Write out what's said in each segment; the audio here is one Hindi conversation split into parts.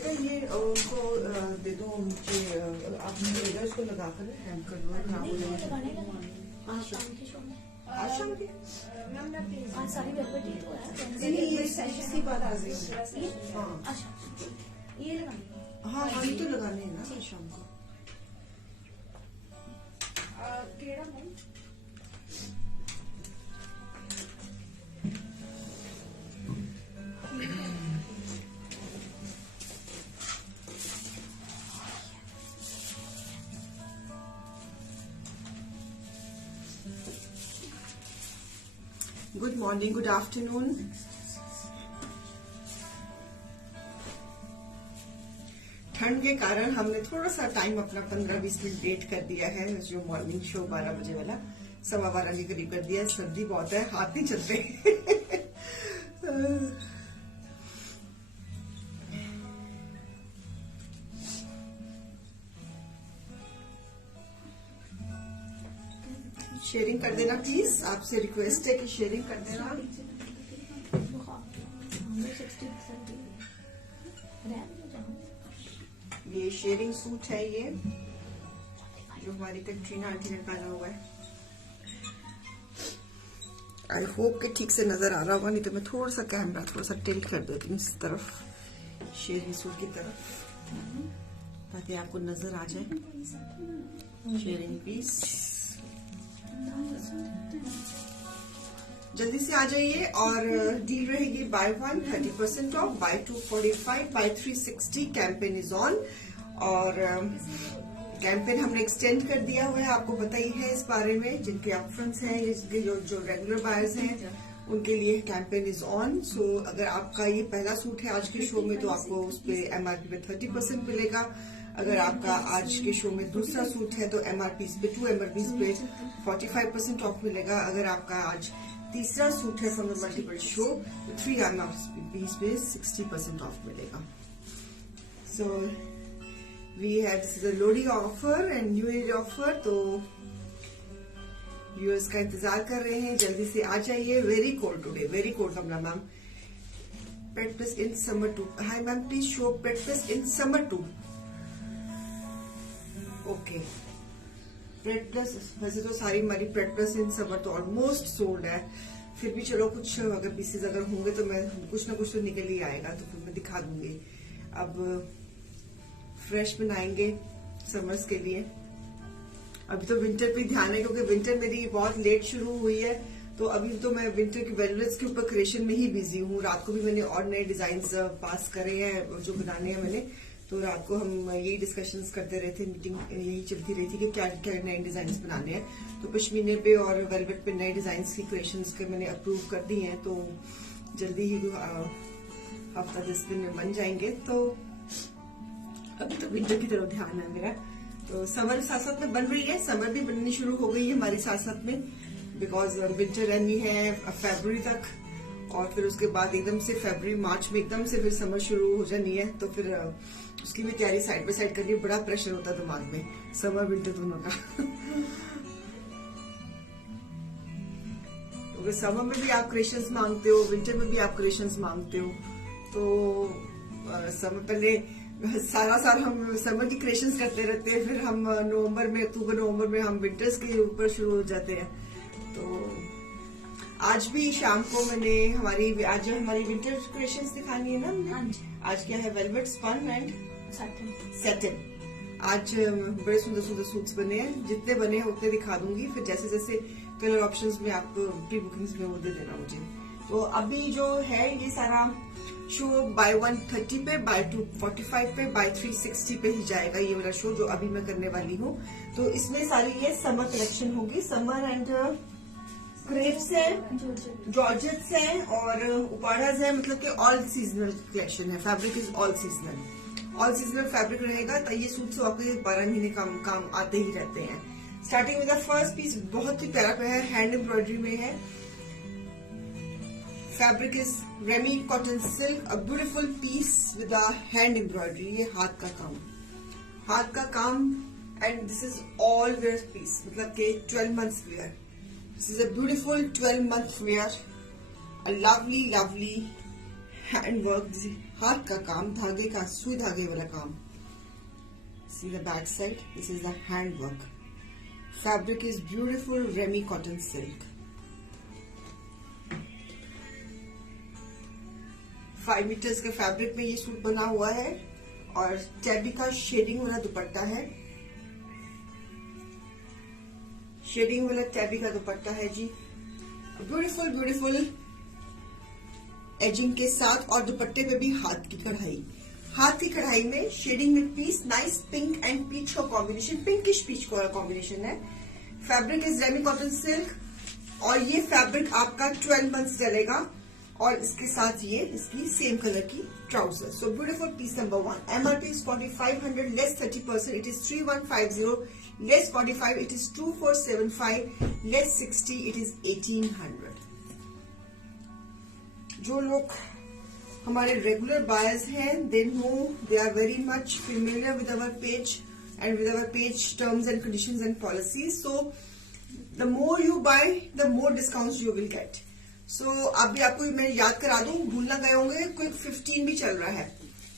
बेटा ये उनको दे दो, मुझे अपने लेडर्स को लगा कर हैंड कर दो। आज शाम की शो में आज शाम की आज सारी वेलवेट ही तो है। नहीं, ये इसकी बात आ गई। हाँ अच्छा ये लगानी हाँ, हम तो लगाने हैं ना शाम को। केड़ा नहीं गुड मॉर्निंग, गुड आफ्टरनून। ठंड के कारण हमने थोड़ा सा टाइम अपना 15-20 मिनट लेट कर दिया है। जो मॉर्निंग शो 12 बजे वाला 12:15 के करीब कर दिया है। सर्दी बहुत है, हाथ नहीं चलते। शेयरिंग कर देना प्लीज, आपसे रिक्वेस्ट है कि शेयरिंग कर देना। ये शेयरिंग सूट है, ये जो हमारी कैटरीना आंटी ने पहना हुआ है। आई होप कि ठीक से नजर आ रहा होगा, नहीं तो मैं थोड़ा सा कैमरा थोड़ा सा टिल्ट कर देती हूँ इस तरफ, शेयरिंग सूट की तरफ, ताकि आपको नजर आ जाए शेयरिंग पीस। जल्दी से आ जाइए। और डील रहेगी buy 1 30% off, buy 2 45, buy 3 60। Campaign is on. और कैंपेन हमने एक्सटेंड कर दिया हुआ है, आपको पता ही है इस बारे में। जिनके अपफ्रंट्स हैं, जिनके जो रेगुलर बायर्स हैं, उनके लिए कैंपेन इज ऑन। सो अगर आपका ये पहला सूट है आज के शो में, तो आपको उस पे MRP पे 30% मिलेगा। अगर आपका आज के शो में दूसरा सूट है, तो MRP पे 2 MRP पे 45% ऑफ मिलेगा। अगर आपका आज तीसरा सूट है फ्रॉम द मल्टीपल शो, तो 3 MRP पे 60% ऑफ मिलेगा। So we have this is a Lohri offer and new year offer, तो व्यूअर्स का इंतजार कर रहे हैं, जल्दी से आ जाइए। Very cold today, very cold Kamala ma'am. Pet plus in summer two, hi ma'am please show pet plus in summer two. Okay, pet plus वैसे तो सारी हमारी पेट प्लस इन समर तो ऑलमोस्ट सोल्ड है, फिर भी चलो कुछ अगर पीसेज अगर होंगे तो मैं कुछ ना कुछ तो निकल ही आएगा, तो फिर मैं दिखा दूंगी। अब फ्रेश बनाएंगे समर्स के लिए। अभी तो विंटर पे ध्यान है, क्योंकि विंटर मेरी बहुत लेट शुरू हुई है, तो अभी तो मैं विंटर की वेलवेट्स के ऊपर क्रिएशन में ही बिजी हूँ। रात को भी मैंने और नए डिजाइन पास करे हैं जो बनाने हैं मैंने, तो रात को हम यही डिस्कशंस करते रहे थे, मीटिंग यही चलती रही थी कि क्या क्या नए डिजाइन बनाने हैं। तो पश्मीने पे और वेलवेट पे नए डिजाइन की क्रिएशंस के मैंने अप्रूव कर दी हैं, तो जल्दी ही हफ्ता 10 दिन में बन जाएंगे। तो अभी तो विंटर की तरफ ध्यान है मेरा। तो समर साथ साथ में बन रही है, समर भी बननी शुरू हो गई है हमारे साथ साथ में, बिकॉज विंटर रहनी है फरवरी तक, और फिर उसके बाद एकदम से फरवरी मार्च में एकदम से फिर समर शुरू हो जानी है। तो फिर उसकी भी तैयारी साइड बाय साइड करनी, बड़ा प्रेशर होता है दिमाग में, समर विंटर दोनों का। तो समर में भी आप क्रिएशंस मांगते हो, विंटर में भी आप क्रिएशंस मांगते हो, तो समर पहले सारा साल हम समर की क्रिएशंस करते रहते हैं, फिर हम नवंबर में, अक्टूबर नवंबर में हम विंटर्स के ऊपर शुरू हो जाते हैं। तो आज भी शाम को मैंने आज हमारी विंटर क्रिएशंस दिखानी है ना। आज क्या है, वेलवेट, स्पन एंड सैटिन। आज बड़े सुंदर सुंदर सूट्स बने हैं, जितने बने हैं उतने दिखा दूंगी, फिर जैसे जैसे कलर ऑप्शंस में आप प्री बुकिंग्स में वो दे देना मुझे। तो अभी जो है ये सारा शो बाय 1 30 पे, बाय 2 45 पे, बाय 3 60 पे ही जाएगा ये वाला शो जो अभी मैं करने वाली हूँ। तो इसमें सारी ये समर कलेक्शन होगी, समर एंड क्रेप्स है, जॉर्जेट्स है और उपाड़ाज है, मतलब कि ऑल सीजनल कलेक्शन है। Fabric is all seasonal fabric रहेगा, तो ये सूट तो आपके 12 महीने काम आते ही रहते हैं। Starting with the first piece, बहुत ही प्यारा है, हैंड एम्ब्रॉयडरी में है। Fabric is ramie cotton silk, a beautiful piece with a hand embroidery. ये हाथ का काम and this is all wear piece, मतलब के 12 months wear. This is a beautiful 12-month wear, a lovely hand work, हाथ का काम, धागे का, सुई धागे वाला काम. See the back side. This is the hand work. Fabric is beautiful Remy cotton silk. 5 metres के फैब्रिक में ये सूट बना हुआ है और टैबी का शेडिंग वाला दुपट्टा है. शेडिंग वाला टैबी का दुपट्टा है जी. ब्यूटीफुल ब्यूटीफुल एजिंग के साथ और दुपट्टे पे भी हाथ की कढ़ाई. हाथ की कढ़ाई में शेडिंग में piece, nice pink and peach का कॉम्बिनेशन, पिंकिश पीच का कॉम्बिनेशन है. Fabric is ramie cotton silk और ये फैब्रिक आपका 12 मंथ्स चलेगा और इसके साथ ये इसकी सेम कलर की trouser. So beautiful piece number 1. MRP is 4500, less 30%, it is 3150, less 45, it is 2475, less 60, it is 1800. जो लोग हमारे रेगुलर बायर्स हैं, they know, they are very much familiar with our page and with our page terms and conditions and policies. So the more you buy the more discounts you will get. So अभी आपको मैं याद करा दूं, भूलना गए होंगे, क्विक 15 भी चल रहा है.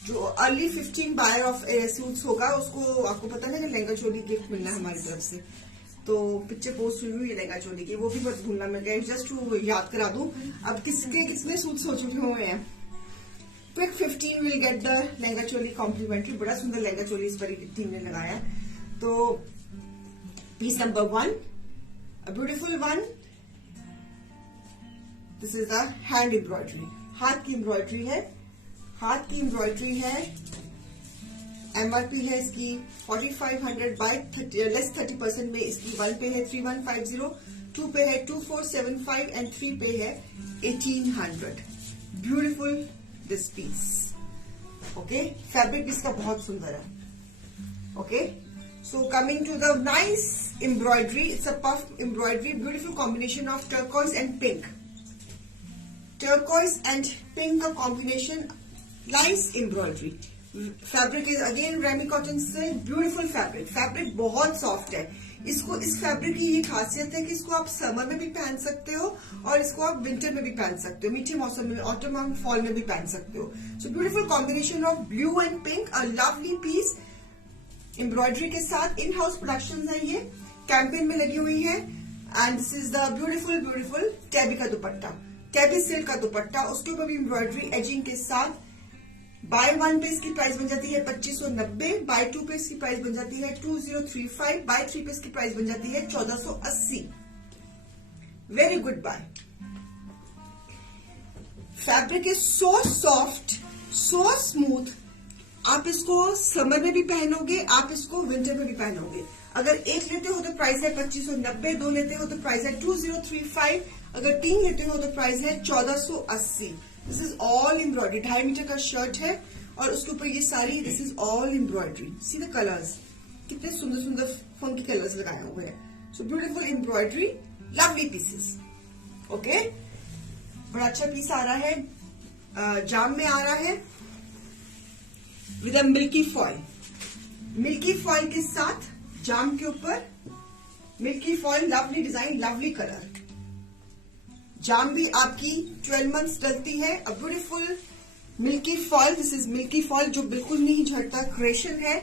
जो अर्ली 15 बायर ऑफ सूट्स होगा उसको आपको पता है कि लहंगा चोली गिफ्ट मिलना है हमारी तरफ से. तो पिक्चर पोस्ट हुई है लहंगा चोली की, वो भी मत भूलना. मैं गए जस्ट टू याद करा दूं. अब कितने सूट्स हो चुके हुए हैं. Quick 15 will get the lehenga choli complimentary. बड़ा सुंदर लहंगा चोली इस पर टीम ने लगाया. तो piece number 1, a beautiful one. This is the hand embroidery. हाथ की एम्ब्रॉयडरी है. हाथ की एम्ब्रॉयडरी है. एमआरपी है इसकी 4500 बाय लेस 30% में इसकी 1 पे है 3150, 2 पे है 2475 एंड 3 पे है 1800. Beautiful this piece. Okay, fabric इसका बहुत सुंदर है. Okay, so coming to the nice embroidery. It's a puff embroidery, beautiful combination of turquoise and pink. Turquoise and pink का combination, nice embroidery. Fabric is again ramie cotton silk. Beautiful fabric. Fabric बहुत सॉफ्ट है. इसको, इस फैब्रिक की ये खासियत है कि इसको आप समर में भी पहन सकते हो और इसको आप विंटर में भी पहन सकते हो, मीठे मौसम में, ऑटम एंड फॉल में भी पहन सकते हो. So beautiful combination of blue and pink, a lovely piece embroidery के साथ. इन हाउस प्रोडक्शन है ये, कैंपेन में लगी हुई है. And this is the beautiful beautiful tabby का दुपट्टा, टैबी सिल्क का दुपट्टा. उसके ऊपर भी एम्ब्रॉयडरी एजिंग के साथ. बाय 1 पे इसकी प्राइस बन जाती है 2590, बाय 2 पे इसकी प्राइस बन जाती है 2035, बाय 3 पे इसकी प्राइस बन जाती है 1480. Very good buy. Fabric is so soft, so smooth. आप इसको समर में भी पहनोगे, आप इसको विंटर में भी पहनोगे. अगर एक लेते हो तो प्राइस है 2590, 2 लेते हो तो प्राइस है 2035, अगर 3 लेते हो तो प्राइस है 1480. This is all embroidery. 2.5 metre का शर्ट है और उसके ऊपर ये सारी, this is all embroidery. See the colours, कितने सुंदर सुंदर फंकी कलर्स लगाए हुए हैं. So beautiful embroidery, lovely pieces. Okay, बड़ा अच्छा पीस आ रहा है. जाम में आ रहा है with a milky foil. Milky foil के साथ जाम के ऊपर milky foil, lovely design, lovely colour. जाम भी आपकी 12 मंथ्स डलती है. A beautiful milky foil. This is milky foil जो बिल्कुल नहीं झड़ता, क्रेशन है.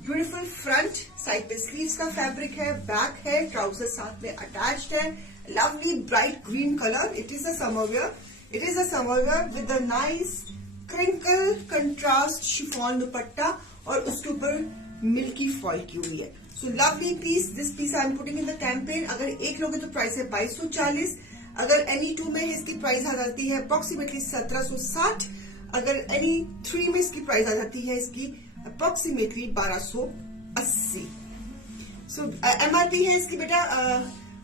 ब्यूटीफुल फ्रंट, साइड पे स्लीव्स का फैब्रिक है, बैक है, ट्राउजर साथ में अटैच्ड है. Lovely bright green colour. It is a summer wear. It is a summer where with a nice crinkle contrast chiffon dupatta और उसके ऊपर मिल्की फॉयल की हुई है. So lovely piece. This piece I am putting in the campaign. अगर एक लोगे तो प्राइस है 2240. अगर एनी 2 में है इसकी प्राइस आ जाती है अप्रोक्सीमेटली 1760. अगर एनी 3 में इसकी प्राइस आ जाती है इसकी अप्रोक्सीमेटली 1280. सो एमआरपी है इसकी बेटा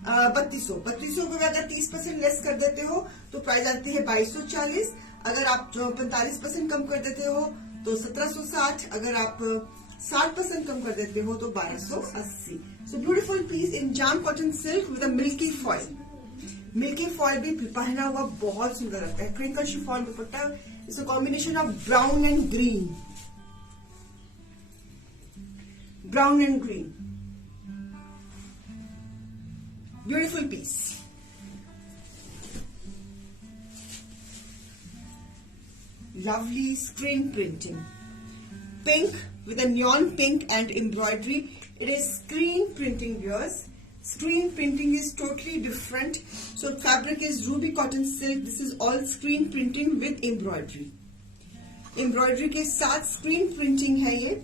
3200. 3200 को अगर 30% लेस कर देते हो तो प्राइस आती है 2240. अगर आप 45% कम कर देते हो तो 1760. अगर आप 60% कम कर देते हो तो 1280. So beautiful piece in jam cotton silk with a milky foil. Milky foil भी पहना हुआ बहुत सुंदर लगता है. Crinkle chiffon dupatta. It's a combination of brown and green. Brown and green. Beautiful piece. lovely screen printing. Pink with a neon pink and embroidery. It is screen printing, viewers. Screen printing is totally different. So fabric is ruby cotton silk. This is all screen printing with embroidery. Embroidery के साथ screen printing है ये.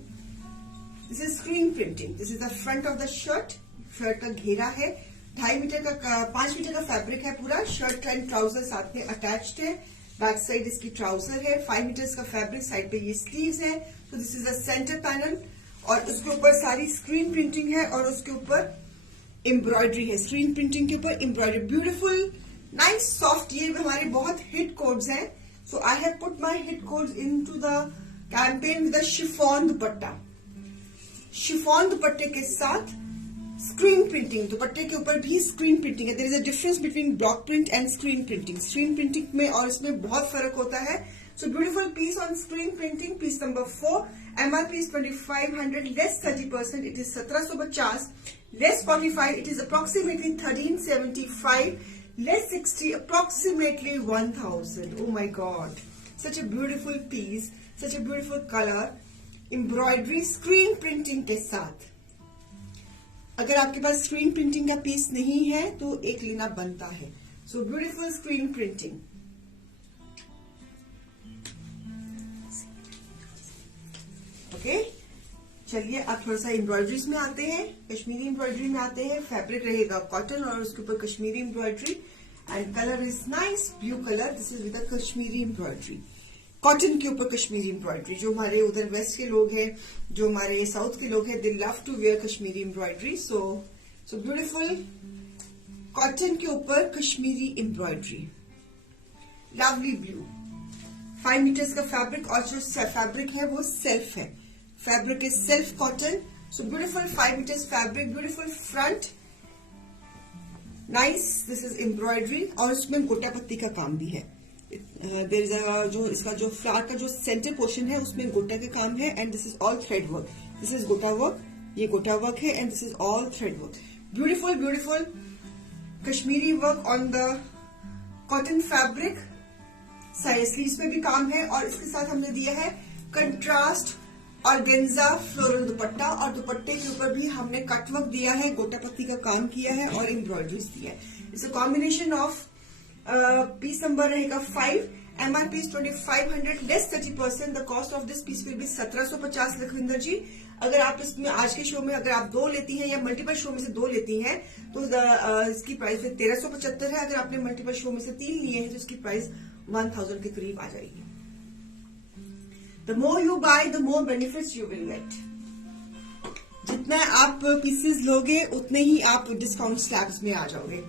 This is screen printing. This is the front of the shirt. Shirt का घेरा है. 2.5 मीटर का 5 मीटर का फैब्रिक है पूरा. शर्ट एंड ट्राउजर साथ में अटैच्ड है. बैक साइड इसकी ट्राउजर है. 5 मीटर का फैब्रिक. साइड पे ये स्लीव्स है. तो this is a centre panel और उसके ऊपर सारी स्क्रीन प्रिंटिंग है और उसके ऊपर एम्ब्रॉयडरी है. स्क्रीन प्रिंटिंग के ऊपर एम्ब्रॉयडरी. Beautiful, nice, soft. ये हमारे बहुत हिट कोड्स हैं. So I have put my hit codes into the campaign with chiffon dupatta. Chiffon दुपट्टे के साथ स्क्रीन प्रिंटिंग. दुपट्टे के ऊपर भी स्क्रीन प्रिंटिंग है. There is a difference between block print and screen printing. Screen printing में और इसमें बहुत फर्क होता है. So beautiful piece on screen printing. Piece number 4. MRP is 2500, less 30%. It is 1750, less 45. It is approximately 1375, less 60, approximately 1000. Oh my God! Such a beautiful piece, such a beautiful color. Embroidery, screen printing के साथ. अगर आपके पास स्क्रीन प्रिंटिंग का पीस नहीं है तो एक लेना बनता है. So beautiful screen printing. Okay, चलिए अब थोड़ा सा एम्ब्रॉयडरीज में आते हैं. कश्मीरी एम्ब्रॉयडरी में आते हैं. फैब्रिक रहेगा कॉटन और उसके ऊपर Kashmiri embroidery and colour is nice blue colour. This is with Kashmiri embroidery. Cotton के ऊपर कश्मीरी एम्ब्रॉयडरी. जो हमारे उधर वेस्ट के लोग हैं, जो हमारे साउथ के लोग हैं, they love to wear Kashmiri embroidery. So beautiful cotton के ऊपर Kashmiri embroidery. Lovely blue. 5 metres का फैब्रिक और जो फैब्रिक है वो सेल्फ है. Fabric is self cotton. So beautiful 5 metres fabric. Beautiful front, nice. This is embroidery और उसमें गोटा पत्ती का काम भी है. देयर इज जो इसका जो फ्लावर का जो सेंटर पोर्शन है उसमें गोटा का काम है and this is all thread work. This is गोटा वर्क. ये गोटा वर्क है and this is all thread work. Beautiful beautiful Kashmiri work on the cotton fabric. Sleeves में भी काम है और इसके साथ हमने दिया है कंट्रास्ट ऑर्गेन्जा फ्लोरल दुपट्टा और दुपट्टे के ऊपर भी हमने कटवर्क दिया है, गोटा पत्ती का काम किया है और एम्ब्रॉयडरीज दिया है. It's a combination of. Piece number रहेगा 5. MRP is 2500, less 30%. The cost of this piece will be 1750. Lakhwinder ji, अगर आप इसमें आज के शो में अगर आप 2 लेती हैं या मल्टीपल शो में से 2 लेती हैं तो इसकी प्राइस 1375 है. अगर आपने मल्टीपल शो में से 3 लिए हैं तो इसकी प्राइस 1000 के करीब आ जाएगी. The more you buy, the more benefits you will get. जितना आप पीसेस लोगे उतने ही आप डिस्काउंट स्लैब्स में आ जाओगे.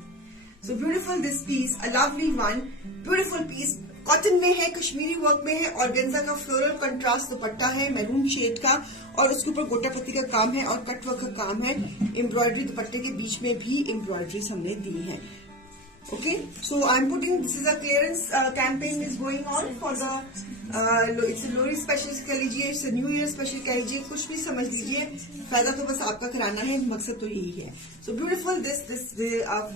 So beautiful this piece, a lovely one, beautiful piece. Cotton में है, कश्मीरी वर्क में है, ऑर्गेन्जा का फ्लोरल कंट्रास्ट दुपट्टा है मैरून शेड का और उसके ऊपर गोटा पत्ती का काम है और कट वर्क का काम है. एम्ब्रॉयडरी दुपट्टे के बीच में भी एम्ब्रॉयडरीज हमने दी है. Okay, so I'm putting, this is a clearance campaign is going on for the it's a Lori special कह लीजिए, it's a New Year special कह लीजिए, कुछ भी समझ लीजिए. फायदा तो बस आपका कराना है, मकसद तो यही है. So beautiful this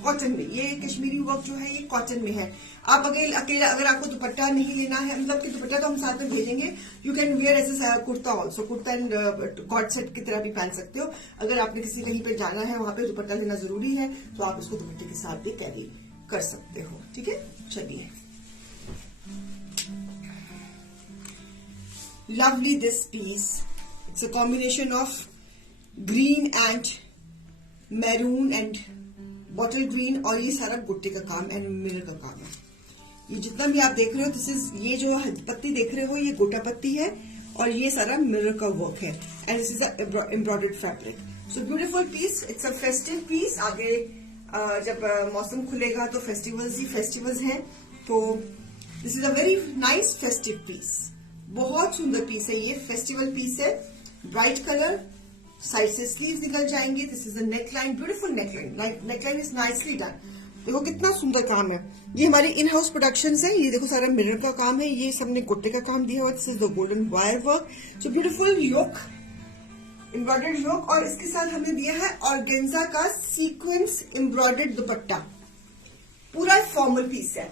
कॉटन में. ये कश्मीरी वर्क जो है ये कॉटन में है. आप अकेला अगर आपको दुपट्टा नहीं लेना है, मतलब कि दुपट्टा तो हम साथ में भेजेंगे, you can wear as a kurta also. Kurta and coat set की तरह भी पहन सकते हो. अगर आपने किसी कहीं पे जाना है वहां पे दुपट्टा लेना जरूरी है तो आप उसको दुपट्टे के साथ भी कैरी कर सकते हो. ठीक है, चलिए. Lovely this piece. It's a combination of green and maroon and bottle green और ये सारा गुट्टे का काम एंड मिरर का काम है. ये जितना भी आप देख रहे हो, दिस इज, ये जो पत्ती देख रहे हो ये गोटा पत्ती है और ये सारा मिरर का वर्क है and this is embroidered fabric. So beautiful piece. It's a festive piece. आगे जब मौसम खुलेगा तो फेस्टिवल्स ही फेस्टिवल्स हैं, तो this is a very nice festive piece. बहुत सुंदर पीस है ये. फेस्टिवल पीस है. Bright colour. साइड से स्लीव्स निकल जाएंगे. This is a neckline. Beautiful neckline. Neckline is nicely done. देखो कितना सुंदर काम है. ये हमारे इन हाउस प्रोडक्शन है. ये देखो सारा मिरर का काम है. ये सबने गोटे का काम दिया हुआ. This is the golden wire work. So beautiful yoke, embroidered yoke और इसके साथ हमने दिया है ऑर्गेन्जा का सीक्वेंस एम्ब्रॉयडर्ड दुपट्टा. पूरा फॉर्मल पीस है.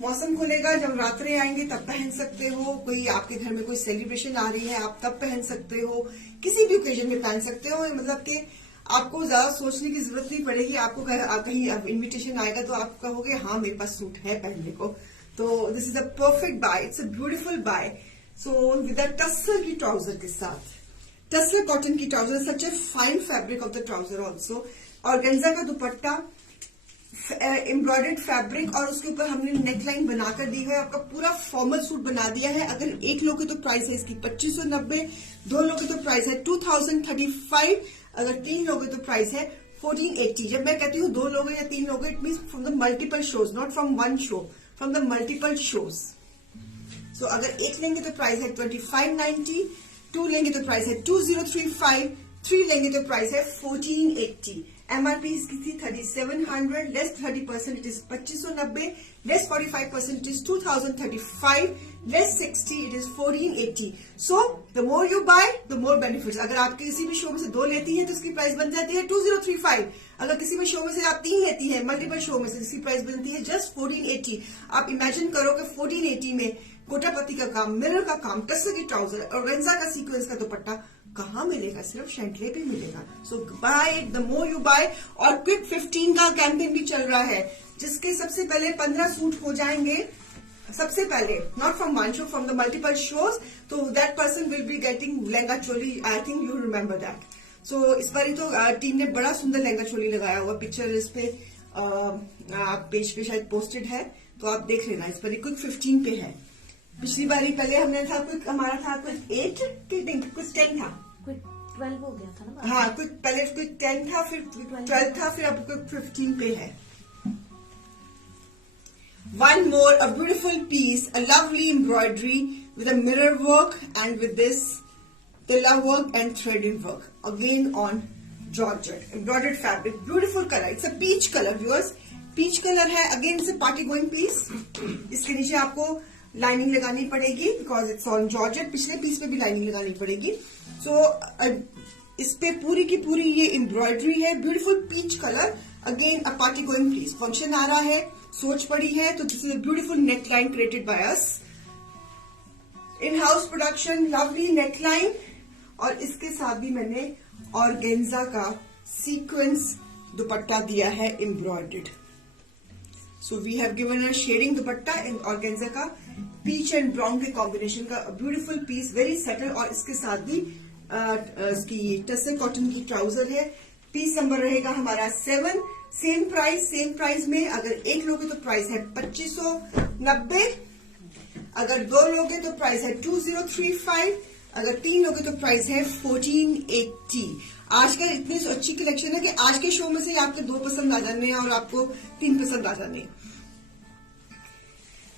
मौसम खुलेगा, जब रात्रि आएंगे तब पहन सकते हो, कोई आपके घर में कोई सेलिब्रेशन आ रही है आप तब पहन सकते हो, किसी भी ओकेजन में पहन सकते हो। मतलब कि आपको ज्यादा सोचने की जरूरत नहीं पड़ेगी। आपको कहीं इन्विटेशन आएगा तो आप कहोगे हाँ मेरे पास सूट है पहनने को। तो this is a perfect buy, it's a beautiful buy. So with a tussar की ट्राउजर के साथ, टसल कॉटन की trouser, such a fine fabric of the trouser also. Organza का दुपट्टा, एम्ब्रॉयडर्ड फैब्रिक, और उसके ऊपर हमने नेकलाइन बनाकर दी है। आपका पूरा फॉर्मल सूट बना दिया है। अगर एक लोगे तो प्राइस है इसकी 2590, दो लोगे तो प्राइस है 2035, अगर तीन लोगे तो प्राइस है 1480। जब मैं कहती हूँ दो लोगे या तीन लोगे, it means from the multiple shows, not from one show, from the multiple shows. So अगर एक लेंगे तो प्राइस है 2590, टू लेंगे तो प्राइस है 2035, थ्री लेंगे तो प्राइस है 1480। एमआरपी इसकी थी 3700, less 30% it is 2590, less 45% it is 2035, less 60 it is 1480। So the more you buy the more benefits. अगर आप किसी भी शो में से दो लेती हैं तो इसकी प्राइस बन जाती है 2035। अगर किसी भी शो में से आप तीन लेती हैं, मल्टीपल शो में से, इसकी प्राइस बनती है जस्ट 1480। आप इमेजिन करो कि 1480 में कोटापति का काम, मिरर का काम, टसल की ट्राउजर, ऑर्गेन्जा का सीक्वेंस का दुपट्टा कहाँ मिलेगा? सिर्फ शैंटले पे मिलेगा। So buy the more you buy. और क्विक 15 का कैंपेन भी चल रहा है, जिसके सबसे पहले 15 सूट हो जाएंगे सबसे पहले, not from one show, from the multiple shows. तो that person will be getting lehenga choli. I think you remember that. So इस बार तो टीम ने बड़ा सुंदर लहंगा चोली लगाया हुआ, पिक्चर इस पे पेज पे शायद पोस्टेड है, तो आप देख लेना। इस बार क्विक 15 पे है। पिछली बारी पहले हमने था क्विक, हमारा था क्विक 8 क्विक 10 था, क्विक 12 हो गया था ना। हाँ, क्विक पहले क्विक 10 था, फिर 12 था, फिर अब क्विक 15 पे है। One more, a beautiful piece, a lovely embroidery with a mirror work and with this tilla work and threaded work. Again on Georgette, embroidered fabric, beautiful color. It's a peach color, viewers. Peach color है, again it's a party going piece. इसके नीचे आपको लाइनिंग लगानी पड़ेगी बिकॉज इट्स ऑन जॉर्जेट। पिछले पीस पे भी लाइनिंग लगानी पड़ेगी। सो इस पे पूरी की पूरी ये एम्ब्रॉयडरी है, beautiful peach colour. Again a party going piece, function आ रहा है, सोच पड़ी है, तो this is a beautiful neckline created by us, in house production, lovely neckline. और इसके साथ भी मैंने ऑर्गेन्जा का सीक्वेंस दुपट्टा दिया है embroidered. So we have given a shading dupatta in organza का, पीच एंड ब्राउन के कॉम्बिनेशन का ब्यूटीफुल पीस, वेरी सटल। और इसके साथ भी इसकी टसल कॉटन की ट्राउजर है। पीस नंबर रहेगा हमारा 7। सेम प्राइस में अगर एक लोगे तो प्राइस है 2590, अगर दो लोगे तो प्राइस है 2035, अगर तीन लोगे तो प्राइस है 1480। आज का इतनी अच्छी कलेक्शन है कि आज के शो में से आपको दो पसंद आ जाने हैं और आपको तीन पसंद आ जाने हैं।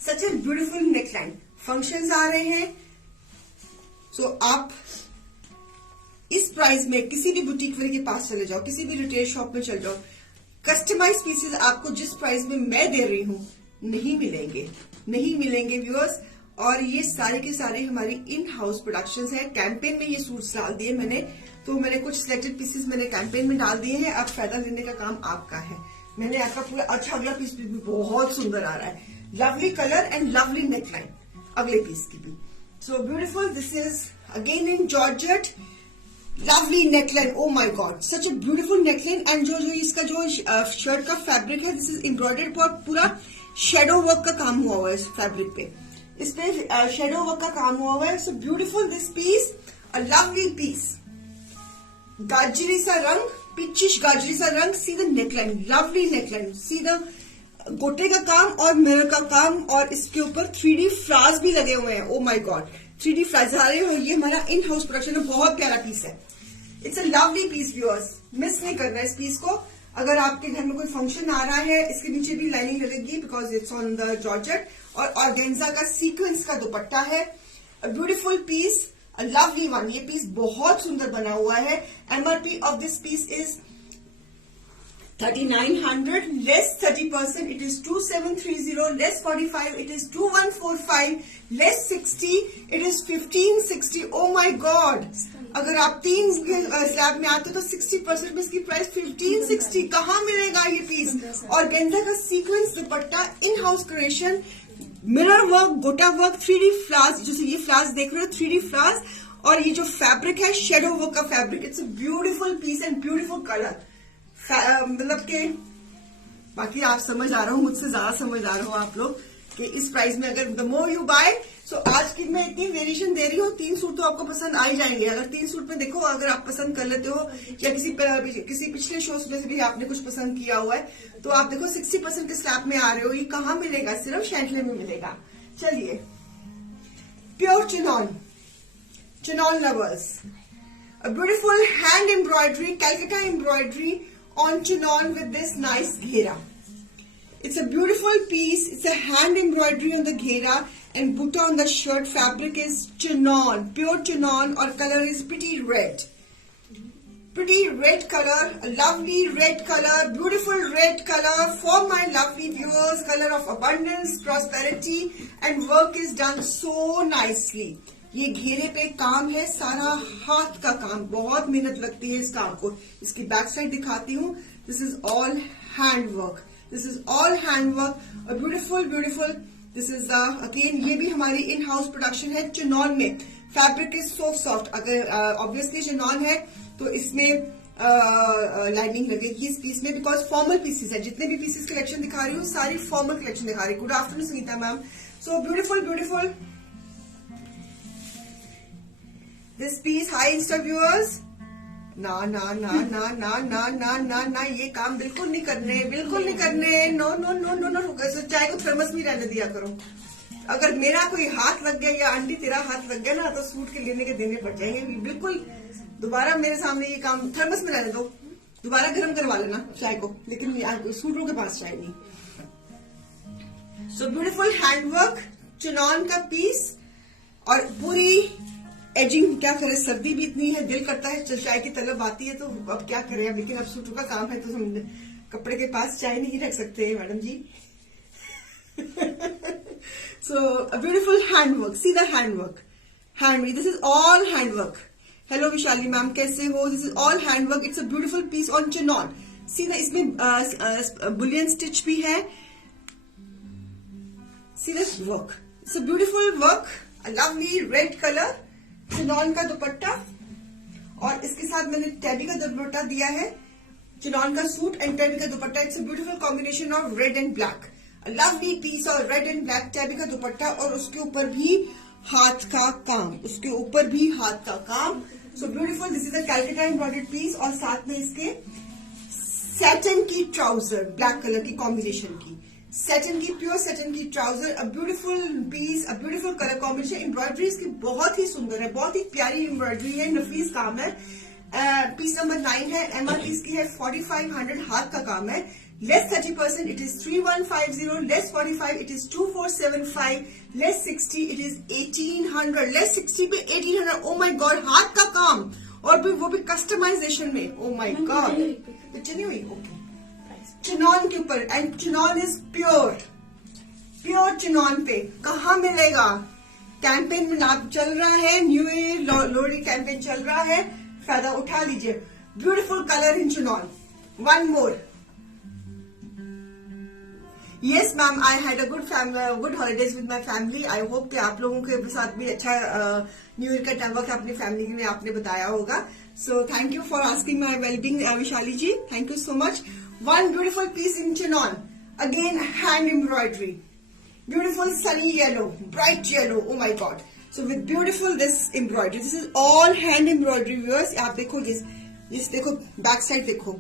सच ए ब्यूटीफुल नेकलाइन, फंक्शंस आ रहे हैं। सो आप इस प्राइस में किसी भी बुटीक वाले के पास चले जाओ, किसी भी रिटेल शॉप में चले जाओ, कस्टमाइज पीसेस आपको जिस प्राइस में मैं दे रही हूं नहीं मिलेंगे व्यूअर्स। और ये सारे के सारे हमारी इन हाउस प्रोडक्शंस है। कैंपेन में ये सूट्स डाल दिए मैंने, तो मैंने कुछ सिलेक्टेड पीसेस मैंने कैंपेन में डाल दिए हैं। अब फायदा लेने का काम आपका है। मैंने आपका पूरा अच्छा, अगला पीस भी बहुत सुंदर आ रहा है, lovely colour and lovely neckline अगले पीस की भी। सो beautiful, this is again in georgette, lovely neckline. O my God, such a beautiful neckline. And जो इसका जो शर्ट का फैब्रिक है, दिस इज एम्ब्रॉयडर्ड, पूरा शेडो वर्क का काम हुआ हुआ है इस फैब्रिक पे, इस पे शेडो वर्क का काम हुआ हुआ है। So beautiful this piece, a lovely piece, गाजरी सा रंग, पिचिश गाजरी सा रंग। See the neckline, lovely neckline, see the गोटे का काम और मिरर का काम, और इसके ऊपर 3D फ्लावर्स भी लगे हुए हैं। Oh my God, 3D flowers आ रहे हैं। ये हमारा इन हाउस प्रोडक्शन में बहुत प्यारा पीस है। It's a lovely piece viewers, miss नहीं करना इस पीस को। अगर आपके घर में कोई फंक्शन आ रहा है, इसके नीचे भी लाइनिंग लगेगी because it's on the georgette, और ऑर्गेन्जा का सीक्वेंस का दुपट्टा है। A beautiful piece, a lovely one. ये पीस बहुत सुंदर बना हुआ है। MRP of this piece is 3900, less 30% it is 2730, less 45 it is 2145, less 60 it is 1560। Oh my god, अगर आप तीन स्लैब में आते तो 60% में इसकी प्राइस 1560। कहाँ मिलेगा ये पीस? ऑर्गेन्जा का सीक्वेंस दुपट्टा, इन हाउस क्रिएशन, मिरर वर्क, गोटा वर्क, 3D फ्लावर्स, जैसे ये फ्लावर्स देख रहे हो 3D फ्लावर्स, और ये जो फैब्रिक है शेडो वर्क का fabric, it's a beautiful piece and beautiful colour. मतलब के बाकी आप समझदार हो, मुझसे ज्यादा समझदार हो आप लोग कि इस प्राइस में अगर द मोर यू बाय, सो आज की मैं इतनी वेरिएशन दे रही हूँ, 3 सूट तो आपको पसंद आ ही जाएंगे। अगर 3 सूट में देखो, अगर आप पसंद कर लेते हो या किसी पिछले शोज में से भी आपने कुछ पसंद किया हुआ है, तो आप देखो 60% के स्लैब में आ रहे हो। ये कहाँ मिलेगा? सिर्फ शैंटले में मिलेगा। चलिए, pure chinon, chinon lovers, a beautiful hand embroidery, Calcutta embroidery on chinon with this nice ghera. It's a beautiful piece. It's a hand embroidery on the ghera and butta on the shirt. Fabric is chinon, pure chinon, or color is pretty red. Pretty red color, a lovely red color, beautiful red color for my lovely viewers. Color of abundance, prosperity, and work is done so nicely. ये घेरे पे काम है, सारा हाथ का काम, बहुत मेहनत लगती है इस काम को। इसकी बैक साइड दिखाती हूँ। This is all hand work, this is all hand work, beautiful beautiful. This is again, ये भी हमारी इन हाउस प्रोडक्शन है चिनॉन में। Fabric is so soft. अगर ऑब्वियसली चिनॉन है तो इसमें लाइनिंग लगेगी इस पीस में, बिकॉज फॉर्मल पीसेस है। जितने भी पीसेस कलेक्शन दिखा रही हूँ सारी फॉर्मल कलेक्शन दिखा रही हूँ। Good afternoon Sunita ma'am. So beautiful beautiful this piece. Hi insta viewers, ना ना ना ना ना ना ना ना ना, ये काम बिल्कुल नहीं करने, बिल्कुल नहीं करने। No no no no no, चाय को थर्मस में रहने दिया करो। अगर मेरा कोई हाथ लग गया या आंटी तेरा हाथ लग गया ना, तो सूट के लेने के देने पड़ जाएंगे। बिल्कुल दोबारा मेरे सामने ये काम, थर्मस में रहने दो, दोबारा गर्म करवा लेना चाय को, लेकिन सूटों के पास चाय नहीं। सो ब्यूटीफुल हैंडवर्क, चिनॉन का पीस, और पूरी एजिंग। क्या करे, सर्दी भी इतनी है, दिल करता है चाय की तलब आती है, तो अब क्या करें। अब लेकिन अब सूटों का काम है तो हम कपड़े के पास चाय नहीं रख सकते madam ji. So beautiful handwork, see the handwork, handwork, this is all handwork. Hello Vishali ma'am, कैसे हो? This is all handwork, it's a beautiful piece on chinon. See the, इसमें बुलियन स्टिच भी है। See this work, it's a beautiful work, lovely red colour, chinon का दुपट्टा, और इसके साथ मैंने टैबी का दुपट्टा दिया है। चिनॉन का सूट एंड टैबी का dupatta, it's a beautiful combination of red and black. Lovely piece और रेड एंड ब्लैक टैबी का दुपट्टा, और उसके ऊपर भी हाथ का काम, उसके ऊपर भी हाथ का काम। So beautiful, this is a Calcutta embroidered piece, और साथ में इसके सैटिन की ट्राउजर, ब्लैक कलर की कॉम्बिनेशन की सैटिन की, प्योर सैटिन की trouser. A beautiful piece, a beautiful colour combination. Embroidery इसकी बहुत ही सुंदर है, बहुत ही प्यारी एम्ब्रॉयडरी है, नफीस काम है। पीस नंबर 9 है। एमआरपी इसकी है 4500, हाथ का काम है। Less 30% it is 3150, less 45 it is 2475, less 60 it is 1800, less 60 पे 1800। ओ माई गॉड, हाथ का काम, और भी वो भी कस्टमाइजेशन में। ओ माई गॉड, नहीं हुई। ओके, चिनॉन के ऊपर, and chinon is pure, pure chinon पे कहाँ मिलेगा? कैंपेन में नाप चल रहा है, न्यू ईयर लोहड़ी कैंपेन चल रहा है, फायदा उठा लीजिए। Beautiful colour in chinon. One more. Yes ma'am, I had a good holidays with my family. I hope कि आप लोगों के साथ भी अच्छा न्यू ईयर का टाइम वर्क अपनी फैमिली में आपने बताया होगा। So thank you for asking my wellbeing Vishali ji, thank you so much. One beautiful piece in chinon, again hand embroidery, beautiful sunny yellow, bright yellow. Oh my god! So with beautiful this embroidery, this is all hand embroidery viewers. आप देखो जिस देखो बैक साइड देखो,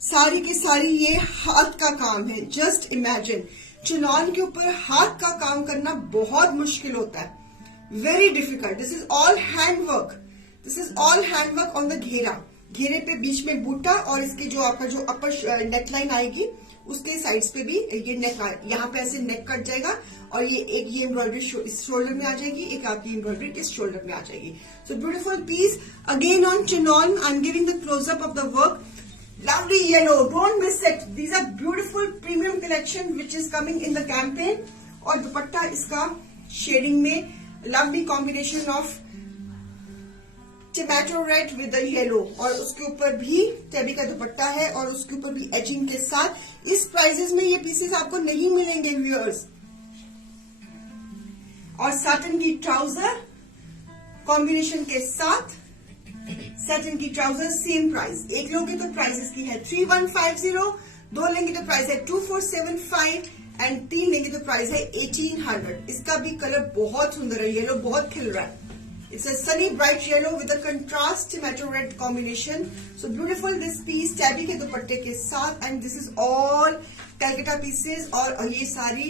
सारी की सारी ये हाथ का काम है। जस्ट इमेजिन, चिनॉन के ऊपर हाथ का काम करना बहुत मुश्किल होता है, very difficult. This is all hand work, this is all hand work on the घेरा। घेरे पे बीच में बूटा, और इसके जो आपका जो अपर नेकलाइन आएगी उसके साइड्स पे भी ये नेक, यहाँ पे ऐसे नेक कट जाएगा, और ये एक ये एम्ब्रॉयडरी इस शोल्डर में आ जाएगी, एक आपकी एम्ब्रॉयडरी इस शोल्डर में आ जाएगी। So beautiful piece again on chinon. I am giving the close up of the work. Lovely yellow, don't miss it. These are beautiful premium collection which is coming in the campaign. और दुपट्टा इसका शेडिंग में lovely combination of tomato red with the yellow, और उसके ऊपर भी टैबी का दुपट्टा है, और उसके ऊपर भी एजिंग के साथ। इस प्राइजेस में ये पीसेस आपको नहीं मिलेंगे व्यूअर्स, और साटन की ट्राउजर कॉम्बिनेशन के साथ, साटन की ट्राउजर सेम प्राइस। एक लोगे तो प्राइस इसकी है 3150, दो लेंगे तो प्राइस है 2475 एंड तीन लेंगे तो प्राइस है 1800। इसका भी कलर बहुत सुंदर है, येलो बहुत खिल रहा है। It's a sunny bright yellow with a contrast tomato red combination. So beautiful this piece tabby के दुपट्टे के साथ, and this is all Calcutta pieces और ये सारी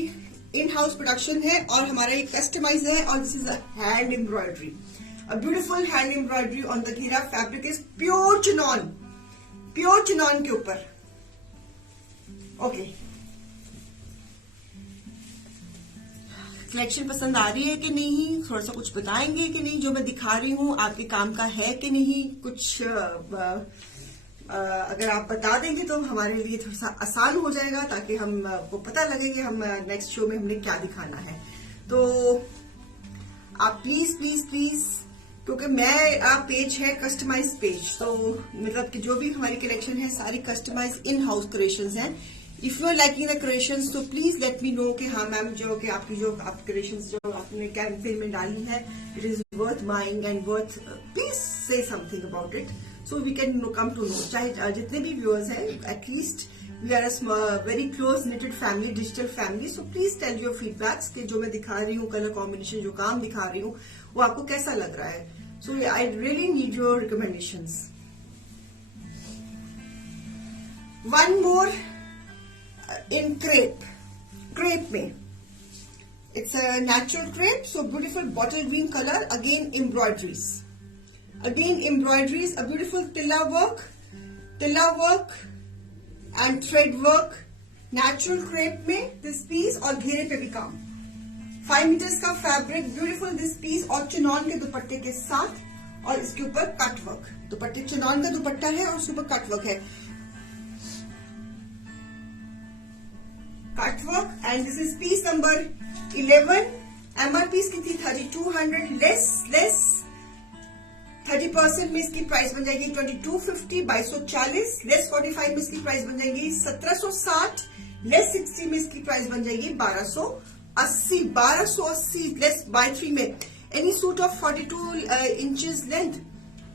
इन हाउस प्रोडक्शन है और हमारा ये कस्टमाइज है और this is a hand embroidery, a beautiful hand embroidery on the घेरा। फैब्रिक इज प्योर चिनॉन के ऊपर। ओके, कलेक्शन पसंद आ रही है कि नहीं, थोड़ा सा कुछ बताएंगे कि नहीं, जो मैं दिखा रही हूँ आपके काम का है कि नहीं, कुछ अगर आप बता देंगे तो हमारे लिए थोड़ा सा आसान हो जाएगा, ताकि हमको पता लगे कि हम नेक्स्ट शो में हमने क्या दिखाना है। तो आप प्लीज प्लीज प्लीज, क्योंकि मेरा पेज है कस्टमाइज पेज, तो मतलब कि जो भी हमारी कलेक्शन है सारी कस्टमाइज इन हाउस क्रिएशंस हैं। If you are liking the creations तो प्लीज लेट मी नो कि हाँ मैम, जो कि आपकी जो आप क्रिएशंस जो आपने कैंपेन में डाली है, it is worth buying and worth, please say something about it so we can come to know. चाहे जितने भी व्यूअर्स हैं, at least we are a very close knitted family, digital family, so please tell your feedbacks कि जो मैं दिखा रही हूँ, कलर कॉम्बिनेशन जो काम दिखा रही हूँ, वो आपको कैसा लग रहा है। So I really need your recommendations. One more in crepe में, it's a natural crepe, so beautiful bottle green color, again embroideries, a beautiful tilla work and thread work, natural crepe में this piece और घेरे पे भी काम, 5 meters का फैब्रिक, ब्यूटीफुल दिस पीस और चिनॉन के दुपट्टे के साथ, और इसके ऊपर कट वर्क, दुपट्टे चिनॉन का दुपट्टा है और उसके ऊपर कट वर्क है, cut work. And this is peace number 11। MRP इसकी थी 3200, लेस 30% में इसकी प्राइस बन जाएगी 2250, 2240, लेस 45 में इसकी प्राइस बन जाएगी 1760, लेस 60 में इसकी प्राइस बन जाएगी 1280, लेस बाय 3 में। Any suit of 42 inches length,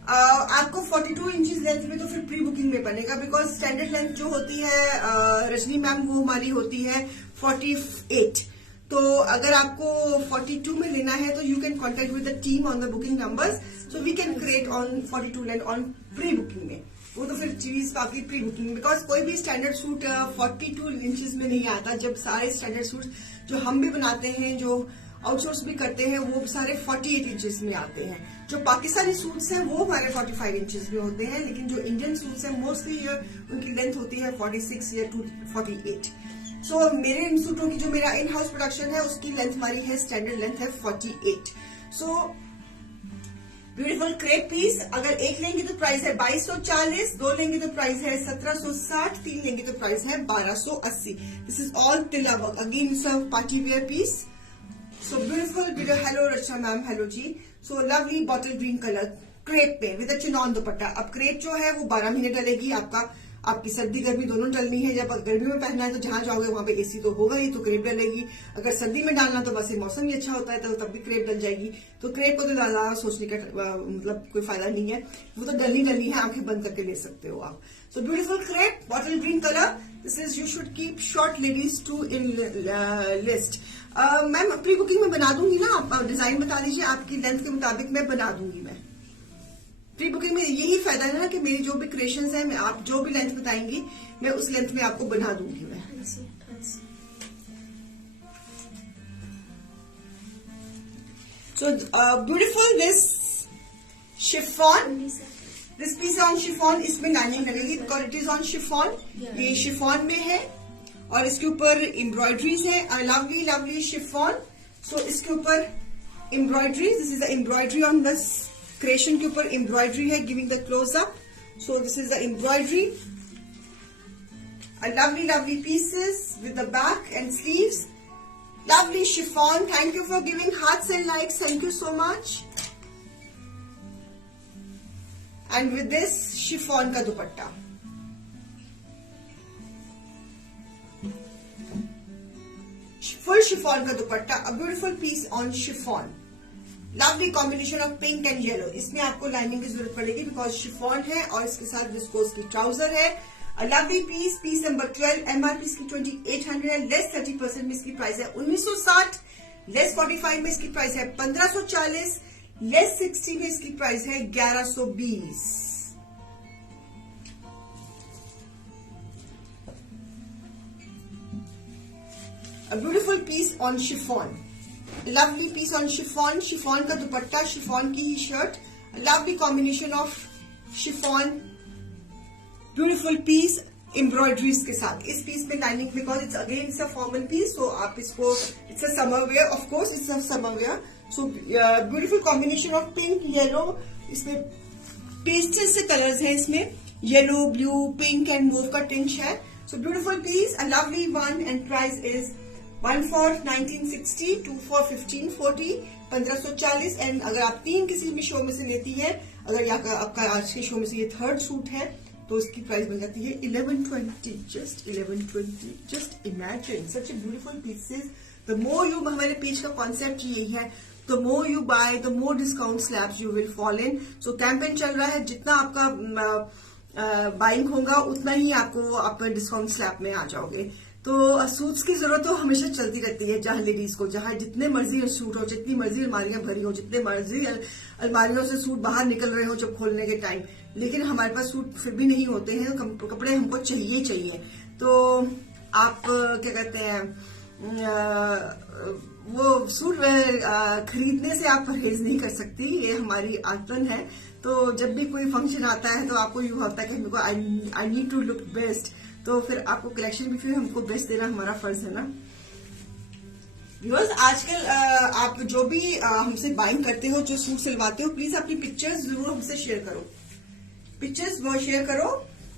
आपको 42 इंचेस लेंथ में तो फिर प्री बुकिंग में बनेगा, बिकॉज स्टैंडर्ड लेंथ जो होती है रजनी मैम, वो हमारी होती है 48। तो अगर आपको 42 में लेना है तो you can contact with the team on the booking numbers, so we can create on 42 length on pre booking में। वो तो फिर चीज आपकी प्री बुकिंग, बिकॉज कोई भी स्टैंडर्ड सूट 42 इंचेस में नहीं आता। जब सारे स्टैंडर्ड सूट जो हम भी बनाते हैं, जो आउटसोर्स भी करते हैं, वो सारे 48 इंचेस में आते हैं। जो पाकिस्तानी सूट्स हैं वो हमारे 45 इंचेस में होते हैं, लेकिन जो इंडियन सूट्स हैं मोस्टली उनकी लेंथ होती है 46 या 48। सो मेरे इन सूटों की जो मेरा इन हाउस प्रोडक्शन है, उसकी लेंथ हमारी है, स्टैंडर्ड लेंथ है 48। सो ब्यूटीफुल क्रेप पीस, अगर एक लेंगे तो प्राइस है 2240, दो लेंगे तो प्राइस है 1760, तीन लेंगे तो प्राइस है 1280। This is all tila work, again it's a party wear piece. So beautiful, hello Rachna ma'am, hello ji. So lovely bottle green color crepe पे विद चिनॉन दुपट्टा। अब क्रेप जो है वो 12 महीने डलेगी, आपकी सर्दी गर्मी दोनों डलनी है। जब गर्मी में पहनना है तो जहां जाओगे वहां पे एसी तो होगा ही, तो क्रेप डलेगी। अगर सर्दी में डालना तो वैसे मौसम ही अच्छा होता है, तो तब भी क्रेप डल जाएगी। तो क्रेप को तो ज्यादा सोचने का मतलब कोई फायदा नहीं है, वो तो डलनी है, आंखें बंद करके ले सकते हो आप। So beautiful crepe bottle green colour, this is you should keep short ladies too in list. Ma'am pre booking में बना दूंगी ना, आप डिजाइन बता दीजिए, आपकी लेंथ के मुताबिक मैं बना दूंगी। मैं प्री बुकिंग में यही फायदा है ना कि मेरी जो भी क्रिएशंस है, मैं आप जो भी लेंथ बताएंगी मैं उस लेंथ में आपको बना दूंगी मैं। So beautiful this chiffon, this piece on chiffon, इसमें लाइनिंग लगेगी because it is on chiffon. ये शिफॉन में है और इसके ऊपर एम्ब्रॉयडरीज है, लवली लवली शिफॉन। सो इसके ऊपर embroidery, this is the embroidery on this creation के ऊपर एम्ब्रॉयडरी है, giving the close up. So this is the embroidery, a lovely pieces with the back and sleeves, lovely chiffon. Thank you for giving hearts and likes, thank you so much। and with this chiffon का दुपट्टा, फुल शिफॉन का dupatta, a beautiful piece on chiffon, lovely combination of pink and yellow. इसमें आपको लाइनिंग की जरूरत पड़ेगी बिकॉज शिफॉन है और इसके साथ विस्कोस की ट्राउजर है। A lovely piece, piece number 12, MRP इसकी 2800 है, लेस 30% में इसकी प्राइस है 1960, लेस 45 में इसकी प्राइस है 1540, लेस 60 में इसकी प्राइस है 1120। A beautiful piece on chiffon, lovely piece on chiffon, chiffon का दुपट्टा, chiffon की ही शर्ट, lovely combination of chiffon, beautiful piece embroideries के साथ। इस पीस में lining, because it's again it's a formal piece, so आप इसको, it's a summer wear, of course it's a summer wear. So beautiful combination of pink yellow, इसमें पेस्टल से कलर्स हैं, इसमें yellow blue pink and mauve का टिंच है। So beautiful piece, a lovely one, and price is 1 for 1960, 2 for 1540, 1540। And अगर आप 3 किसी भी शो में से लेती है, अगर आपका आज के शो में से ये 3rd सूट है, तो इसकी प्राइस बन जाती है 1120, just 1120। Just imagine such a beautiful pieces. The more you, हमारे पेज का कॉन्सेप्ट यही है, the more you buy the more discount slabs you will fall in. So campaign चल रहा है, जितना आपका बाइंग होगा उतना ही आप डिस्काउंट स्लैब में आ जाओगे। तो सूट्स की जरूरत तो हमेशा चलती रहती है, जहां लेडीज को, जहां जितने मर्जी सूट हो, जितनी मर्जी अलमारियां भरी हो, जितने मर्जी अलमारियों से सूट बाहर निकल रहे हो जब खोलने के टाइम, लेकिन हमारे पास सूट फिर भी नहीं होते हैं, कपड़े हमको चाहिए चाहिए। तो आप क्या कहते हैं, वो सूट खरीदने से आप परहेज नहीं कर सकती, ये हमारी आदत है। तो जब भी कोई फंक्शन आता है तो आपको यूं होता है कि I need to look best, तो फिर आपको कलेक्शन भी फिर हमको बेस्ट देना हमारा फर्ज है ना। व्यूअर्स, आजकल आप जो भी हमसे बाइंग करते हो, जो सूट सिलवाते हो, प्लीज अपनी पिक्चर्स जरूर हमसे शेयर करो, पिक्चर्स वो शेयर करो।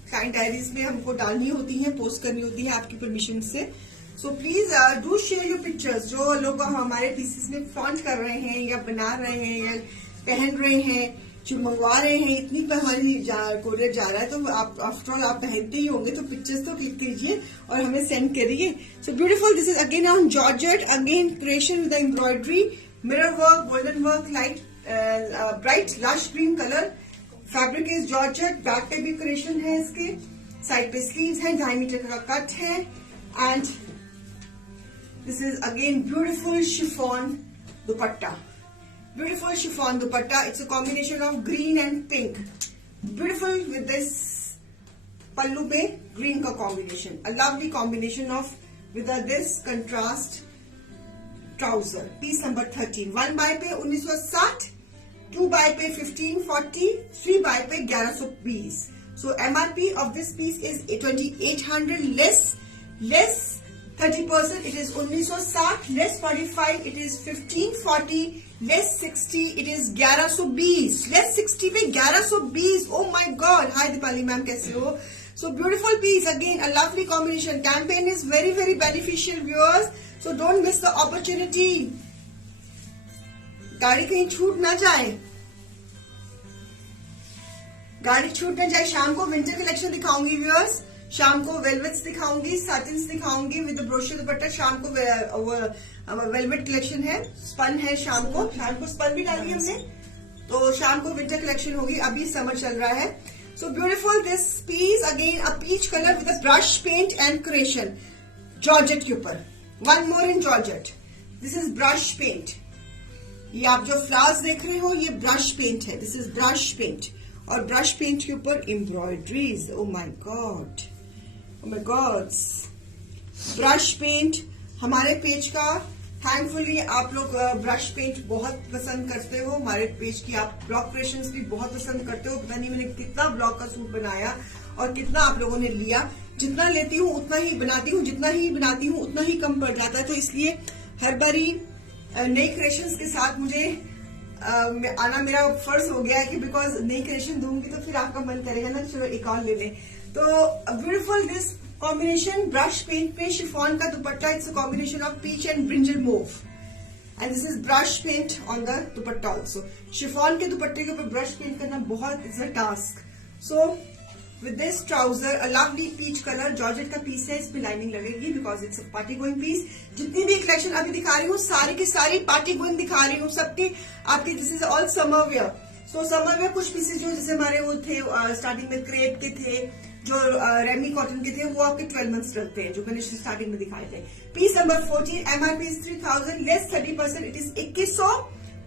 क्लाइंट डायरीज में हमको डालनी होती है, पोस्ट करनी होती है आपकी परमिशन से। So please do share your pictures. जो लोग हमारे पीसेस में फ्रॉन्ट कर रहे हैं या बना रहे हैं या पहन रहे हैं, जो मंगवा रहे हैं, इतनी पर हमारी कोरियर जा रहा है, तो आप आफ्टर ऑल आप पहनते ही होंगे, तो पिक्चर्स तो क्लिक कीजिए और हमें सेंड करिए। सो beautiful, this is again on georgette, again creation with embroidery, mirror work, golden work, light bright lush green colour, fabric is georgette, back पे भी क्रिएशन है, इसके साइड पे स्लीव्स है, 2.5 मीटर का कट है, and this is again beautiful chiffon dupatta, beautiful chiffon dupatta. It's a combination of green and pink. Beautiful with this pallu mein green ka combination. A lovely combination of with this contrast trouser. Piece number 13. 1 by पे 1960, 2 by पे 1540, 3 by पे 1120. So MRP of this piece is 2800, less 30%, it is 1960, less 45, it is 1540, less 60 it is 1120, less 60 पे 1120। Oh my God, hi Deepali ma'am, कैसे हो? So beautiful piece, again a lovely combination. Campaign is very very beneficial viewers, so don't miss the opportunity. गाड़ी कहीं छूट ना जाए, गाड़ी छूट ना जाए। शाम को विंटर कलेक्शन दिखाऊंगी व्यूअर्स, शाम को वेलवेट्स दिखाऊंगी, साटिन्स दिखाऊंगी विद ब्रोशर दुपट्टा। शाम को वेलवेट कलेक्शन है, स्पन है, शाम को स्पन भी डाली हमने, तो शाम को विंटर कलेक्शन होगी। अभी समर चल रहा है। So beautiful this piece, again a peach colour with brush paint and creation, georgette के ऊपर। One more in georgette, this is brush paint. ये आप जो फ्लावर्स देख रहे हो, ये ब्रश पेंट है, दिस इज ब्रश पेंट, और ब्रश पेंट के ऊपर embroideries. Oh my God, oh my gods, brush paint हमारे पेज का। थैंकफुली आप लोग ब्रश पेंट बहुत पसंद करते हो, हमारे पेज की आप ब्लॉक क्रिएशंस भी बहुत पसंद करते हो। पता नहीं मैंने कितना ब्लॉक का सूट बनाया और कितना आप लोगों ने लिया। जितना लेती हूँ उतना ही बनाती हूँ, जितना ही बनाती हूँ उतना ही कम पड़ जाता है। तो इसलिए हर बारी नई क्रिएशंस के साथ मुझे आना मेरा फर्ज हो गया है कि बिकॉज नई क्रिएशन दूंगी तो फिर आपका मन करेगा ना चलो एक और ले लें। तो beautiful this combination, brush paint पे शिफॉन का dupatta, it's a combination of peach and brinjal mauve, and this is brush paint on the dupatta also. Chiffon के दुपट्टे के ऊपर ब्रश पेंट करना बहुत is a task. So with this trouser, a lovely peach color, georgette का पीस है, इसमें लाइनिंग लगेगी because it's a party going piece. जितनी भी कलेक्शन अभी दिखा रही हूँ सारी की सारी पार्टी गोइंग दिखा रही हूँ, सबकी आपकी this is all summer wear. So summer wear कुछ पीसेज जो जैसे हमारे वो थे स्टार्टिंग में क्रेप के थे, जो रेमी कॉटन के थे, वो आपके 12 मंथ्स चलते हैं, जो मैंने स्टार्टिंग में दिखाए थे। Piece number 14, MRP is 3000 less 30%, it is 2100,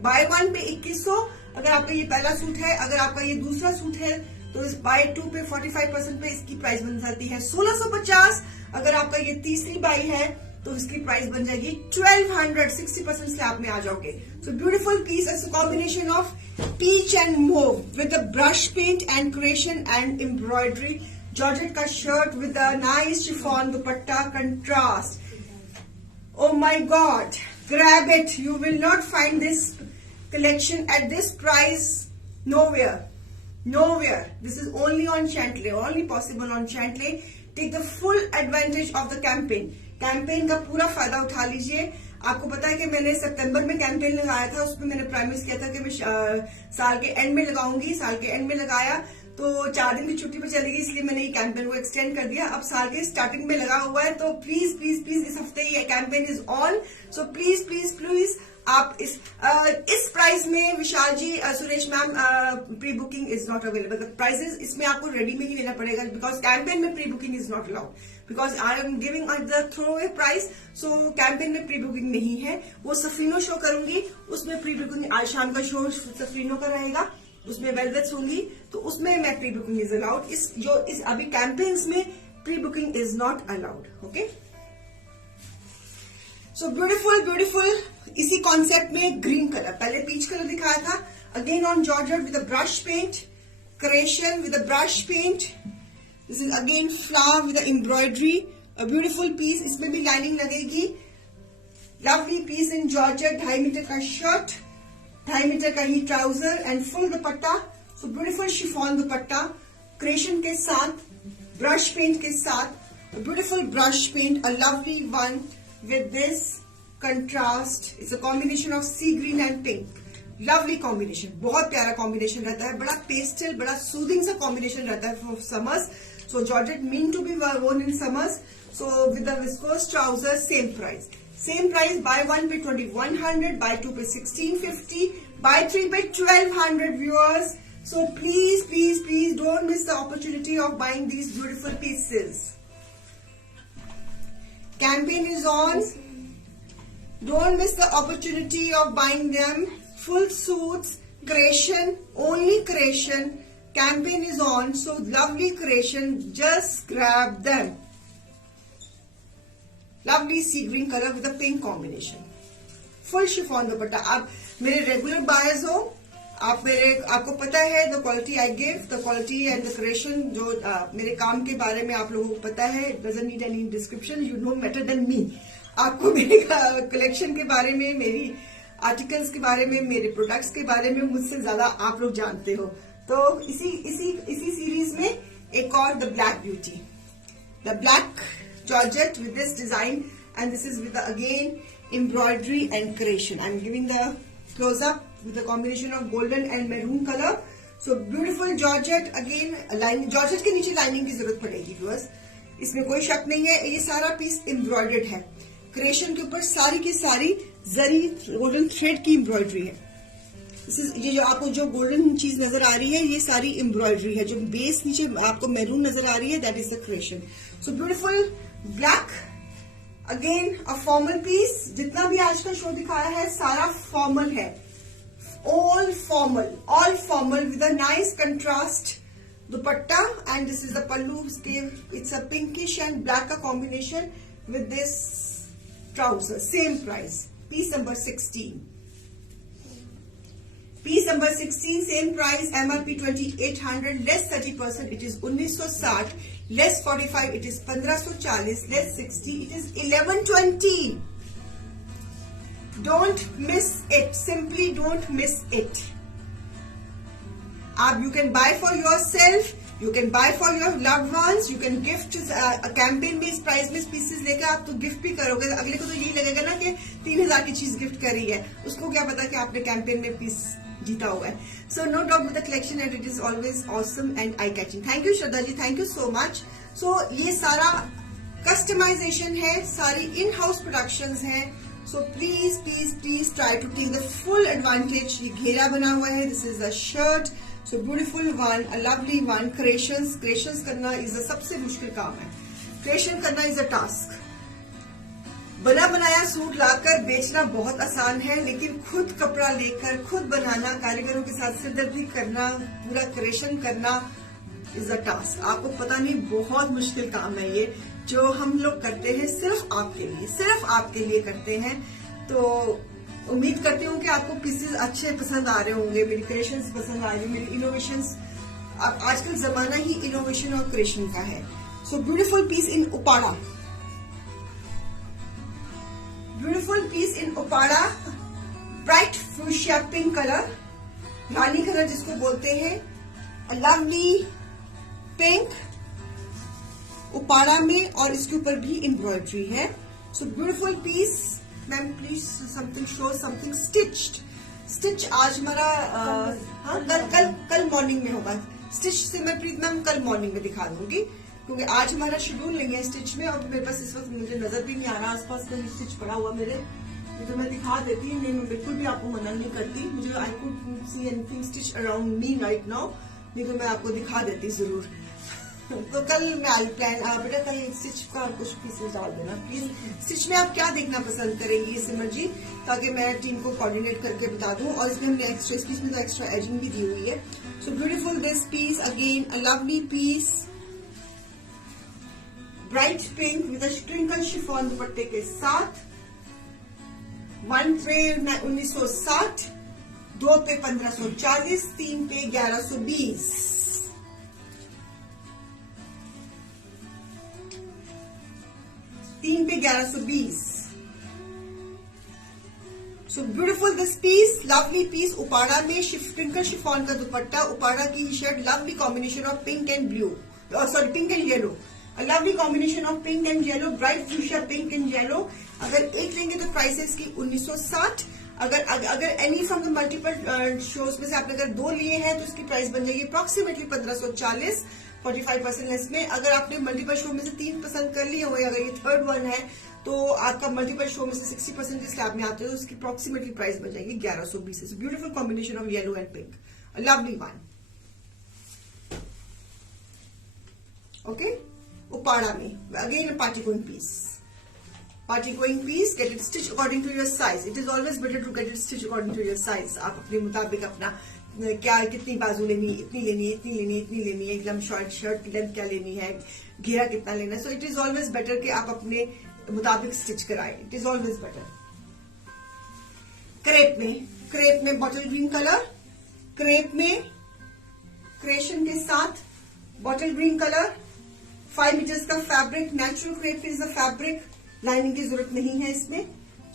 buy 1 पे 2100। अगर आपका ये पहला सूट है, अगर आपका ये दूसरा सूट है तो इस बाय 2 पे 45% पे इसकी प्राइस बन जाती है 1650। अगर आपका ये तीसरी बाई है तो इसकी प्राइस बन जाएगी 1200, 60% स्लैब में आ जाओगे। So beautiful piece is a combination of peach and mauve with the brush paint and creation and embroidery. Georgette का shirt with a nice chiffon dupatta contrast. Oh my God, grab it. You will not find this collection at this price nowhere. Nowhere. This is only on Chantley, only possible on Chantley. Take the full advantage of the campaign. Campaign का पूरा फायदा उठा लीजिए। आपको पता है कि मैंने सितंबर में कैंपेन लगाया था, उसमें मैंने प्रॉमिस किया था कि मैं साल के एंड में लगाऊंगी। साल के एंड में लगाया तो 4 दिन की छुट्टी पे चली गई, इसलिए मैंने ये कैंपेन को एक्सटेंड कर दिया। अब साल के स्टार्टिंग में लगा हुआ है, तो प्लीज प्लीज प्लीज इस हफ्ते ये campaign is on. So please please please आप इस प्राइस में Vishal ji, Suresh ma'am, pre booking is not available. The prices इसमें आपको रेडी में ही लेना पड़ेगा बिकॉज कैंपेन में pre booking is not allowed because I am giving the throw away price. So campaign में प्री बुकिंग नहीं है। वो सफरीनो शो करूंगी, उसमें प्री बुकिंग आज शाम का शो सफरीनो का रहेगा, उसमें वेलवेट्स होंगी, तो उसमें मैं प्री बुकिंग इज अलाउड। इस अभी कैंपेन्स में pre booking is not allowed. Okay, so beautiful beautiful. इसी कॉन्सेप्ट में ग्रीन कलर, पहले पीच कलर दिखाया था, again on georgette with a brush paint, creation with a brush paint. This is again flower with embroidery, a beautiful piece. इसमें भी लाइनिंग लगेगी। Lovely piece in georgette, 2.5 metre का शर्ट, 2.5 मीटर का ही trouser and full dupatta. So beautiful chiffon dupatta creation के साथ, ब्रश पेंट के साथ, beautiful brush paint, a lovely one with this contrast. It's a combination of sea green and pink. Lovely combination, बहुत प्यारा कॉम्बिनेशन रहता है, बड़ा पेस्टल, बड़ा सूदिंग सा कॉम्बिनेशन रहता है for summers. So georgette mean to be worn in summers. So with the viscose trouser, same price. Same price, buy 1 पे 2100, बाय 2 पे 1650, बाय 3 पे 1200 viewers. So please, please, please don't miss the opportunity of buying these beautiful pieces. Campaign is on. Don't miss the opportunity of buying them. Full suits, creation, only creation. Campaign is on. So lovely creation. Just grab them. Lovely sea green color with a pink combination. Full chiffon dupatta. आप मेरे regular buyers हो, आपको पता है the quality I give, the quality and the creation, जो मेरे काम के बारे में आप लोगों को पता है। Doesn't need any description, you know better than me. आपको मेरे कलेक्शन के बारे में, मेरी आर्टिकल्स के बारे में, मेरे प्रोडक्ट्स के बारे में मुझसे ज्यादा आप लोग जानते हो। तो इसी सीरीज में एक और the black beauty, the black georgette with this design and this is with again embroidery and creation. I am giving the close up with a combination of golden and maroon color. So beautiful georgette, again lining, georgette के नीचे लाइनिंग की जरूरत पड़ेगी व्यूअर्स, इसमें कोई शक नहीं है। ये सारा पीस एम्ब्रॉयडर्ड है, क्रिएशन के ऊपर सारी की सारी जरी गोल्डन थ्रेड की एम्ब्रॉयडरी है। ये जो आपको जो गोल्डन चीज नजर आ रही है, ये सारी एम्ब्रॉयडरी है। जो बेस नीचे आपको मैरून नजर आ रही है, that is the creation. So beautiful black, again a formal piece. जितना भी आज का शो दिखाया है सारा फॉर्मल है, all formal with a nice contrast dupatta, and this is the pallu. It's a pinkish and black combination with this trouser. Same price. Piece number 16. Piece number 16, same price. MRP 2800, less 30%. It is 1960, less 45. It is 1540, less 60. It is 1120. Don't miss it. Simply don't miss it. You can buy for yourself. You can buy for your loved ones. You can gift a campaign based price में pieces लेकर आप तो gift भी करोगे। अगले को तो यही लगेगा ना कि 3000 की चीज गिफ्ट करी है, उसको क्या पता कि आपने कैंपेन में पीस जीता हुआ है. So no doubt with the collection and it is always awesome and eye catching. Thank you Shraddha ji, thank you so much. So ये सारा कस्टमाइजेशन है, सारी इन हाउस प्रोडक्शंस हैं. So please try to take the full advantage. ये घेरा बना हुआ है. This is a shirt. So beautiful one, a lovely one. Creations करना is a सबसे मुश्किल काम है. Creation करना is a task. बना बनाया सूट लाकर बेचना बहुत आसान है, लेकिन खुद कपड़ा लेकर खुद बनाना, कारीगरों के साथ सिरदर्दी करना, पूरा क्रिएशन करना इज अ टास्क. आपको पता नहीं, बहुत मुश्किल काम है ये, जो हम लोग करते हैं सिर्फ आपके लिए करते हैं. तो उम्मीद करती हूँ कि आपको पीसेस अच्छे पसंद आ रहे होंगे, मेरी क्रिएशंस पसंद आ रही है, मेरी इनोवेशंस. आजकल जमाना ही इनोवेशन और क्रिएशन का है. So beautiful piece in upada, beautiful piece in upada, bright fuchsia pink colour, रानी कलर जिसको बोलते हैं, लवली पिंक उपाड़ा में, और इसके ऊपर भी एम्ब्रॉयडरी है. So beautiful piece. Ma'am please something show something stitch आज हमारा हाँ कल मॉर्निंग में होगा. स्टिच से मैं प्लीज मैम कल मॉर्निंग में दिखा दूंगी, क्योंकि आज हमारा शेड्यूल नहीं है स्टिच में, और मेरे पास इस वक्त मुझे नजर भी नहीं आ रहा आसपास कहीं स्टिच पड़ा हुआ मेरे. तो मैं दिखा देती हूँ, मैं बिल्कुल भी आपको मना नहीं करती. मुझे I could see anything stitch around me right now, नहीं तो मैं आपको दिखा देती जरूर. तो कल मैं आई प्लान बेटा कल स्टिच का कुछ पीसेस डाल देना प्लीज. स्टिच में आप क्या देखना पसंद करेंगी सिमर जी, ताकि मैं टीम को कोऑर्डिनेट करके बता दूं. और इसमें हमने एक्स्ट्रा, इस पीस में तो एक्स्ट्रा एजिंग भी दी हुई है. So beautiful this piece, again a lovely piece, bright pink with a twinkle chiffon दुपट्टे के साथ. 1 पे 1960, 2 पे 1540, 3 पे 1120. So beautiful this piece, lovely piece Uppada में, ट्विंकल शिफॉन का दुपट्टा, उपाड़ा की shirt, lovely combination of pink and blue, sorry pink and yellow, a lovely combination of pink and yellow, bright fuchsia pink and yellow. अगर एक लेंगे तो प्राइस है इसकी 1960. अगर any from the multiple shows में से आपने अगर 2 लिए हैं तो इसकी प्राइस बन जाएगी अप्रोक्सीमेटली 1540, 45% लेस में. अगर आपने मल्टीपल शो में से 3 पसंद कर लिए हुए, अगर ये थर्ड वन है तो आपका मल्टीपल शो में से 60% के स्लैब में आते हो, तो उसकी अप्रोक्सीमेटली प्राइस बन जाएगी 1120. Beautiful combination of yellow and pink, a lovely one. Okay, upada में again party going piece, get it stitch according to your size. It is always better to get it stitch according to your size. आप अपने मुताबिक अपना क्या कितनी बाजू लेनी, इतनी लेनी है, एकदम शॉर्ट शर्ट की लेंथ क्या लेनी है, घेरा कितना लेना है. So it is always better कि आप अपने मुताबिक स्टिच कराएं. It is always better. Crepe में बॉटल ग्रीन कलर, क्रेप में क्रिएशन के साथ बॉटल ग्रीन कलर, 5 मीटर्स का fabric, natural crepe is the fabric, lining की जरूरत नहीं है इसमें.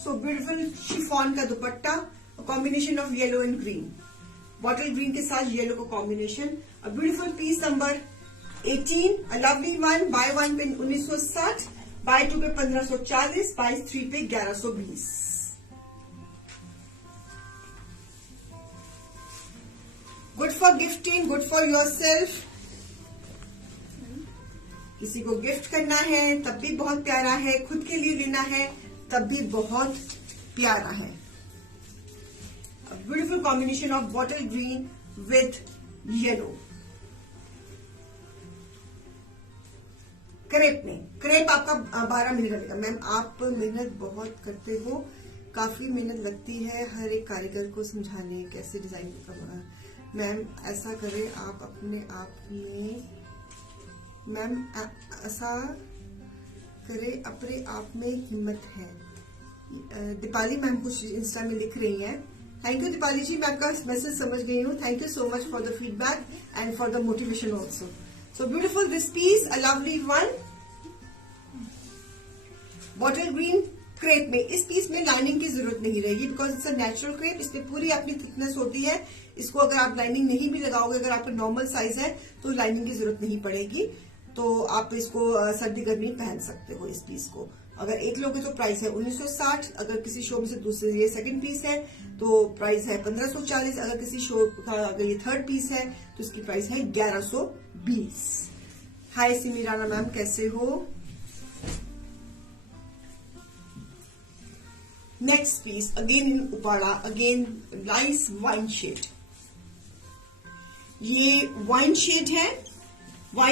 सो ब्यूटीफुल शिफॉन का dupatta, combination of yellow and green, bottle green के साथ येलो का combination. A beautiful piece number 18, a lovely one. Bye 1 पे 1960, बाय 2 पे 1540, बाय 3 पे 1120. Good for gifting, good for your self. किसी को गिफ्ट करना है तब भी बहुत प्यारा है, खुद के लिए लेना है तब भी बहुत प्यारा है. Beautiful combination of bottle green with yellow. Crepe आपका 12 मिनट लगेगा. मैम आप मेहनत बहुत करते हो, काफी मेहनत लगती है हर एक कारीगर को समझाने कैसे डिजाइन करना. मैम ऐसा करें आप अपने आप में, मैम ऐसा करे अपने आप में हिम्मत है. दीपाली मैम कुछ इंस्टा में लिख रही हैं. थैंक यू दीपाली जी, मैं आपका मैसेज समझ गई हूँ. Thank you so much for the feedback and for the motivation also. So beautiful this piece, a lovely one, bottle green crepe में. इस पीस में लाइनिंग की जरूरत नहीं रहेगी, because it's a natural crepe. इसमें पूरी अपनी थिकनेस होती है. इसको अगर आप लाइनिंग नहीं भी लगाओगे, अगर आपका नॉर्मल साइज है तो लाइनिंग की जरूरत नहीं पड़ेगी. तो आप इसको सर्दी गर्मी पहन सकते हो इस पीस को। अगर एक लोगे तो प्राइस है 1960, अगर किसी शो में से दूसरे ये सेकंड पीस है तो प्राइस है 1540, अगर किसी शो का अगर ये थर्ड पीस है तो इसकी प्राइस है 1120। हाय सिमी राणा मैम, कैसे हो? Next piece again in Uppada, again nice wine shade. ये वाइन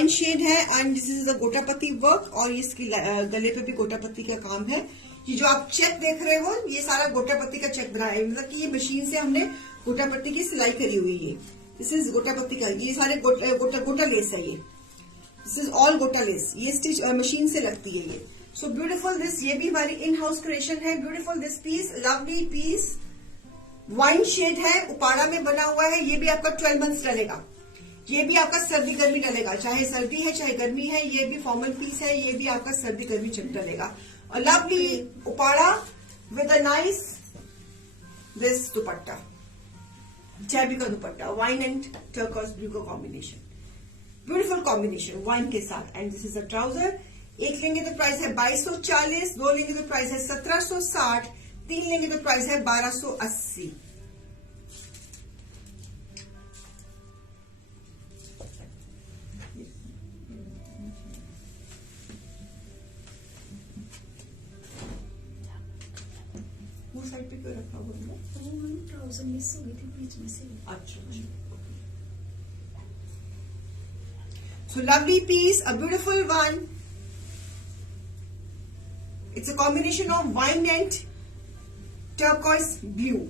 शेड है and this is the gotapatti work, और इसकी गले पे भी गोटापत्ती का काम है। ये जो आप चेक देख रहे हो ये सारा गोटापत्ती का चेक बनाया है, मतलब कि ये मशीन से हमने गोटापत्ती की सिलाई करी हुई है। दिस इज गोटापत्ती का, ये सारे गोटा लेस है। ये दिस इज ऑल गोटा लेस, ये स्टिच मशीन से लगती है ये। सो ब्यूटीफुल दिस, ये भी हमारी इन हाउस क्रिएशन है। Beautiful this piece, lovely piece, wine shade है, उपाड़ा में बना हुआ है। ये भी आपका 12 मंथ्स डलेगा, ये भी आपका सर्दी गर्मी डलेगा, चाहे सर्दी है चाहे गर्मी है। ये भी फॉर्मल पीस है, ये भी आपका सर्दी गर्मी डलेगा। और lovely upada with a nice this dupatta, जैबी का dupatta, wine and turquoise blue का कॉम्बिनेशन, ब्यूटीफुल कॉम्बिनेशन वाइन के साथ। And this is a trouser. एक लेंगे तो प्राइस है 2240, दो लेंगे तो प्राइस है 1760, तीन लेंगे तो प्राइस है 1280। वो साइड पे क्यों रखा हुआ है? ट्राउजर मिस हो गई थी बीच में से। अच्छा। So lovely piece, a beautiful one. It's a combination of wine and turquoise blue.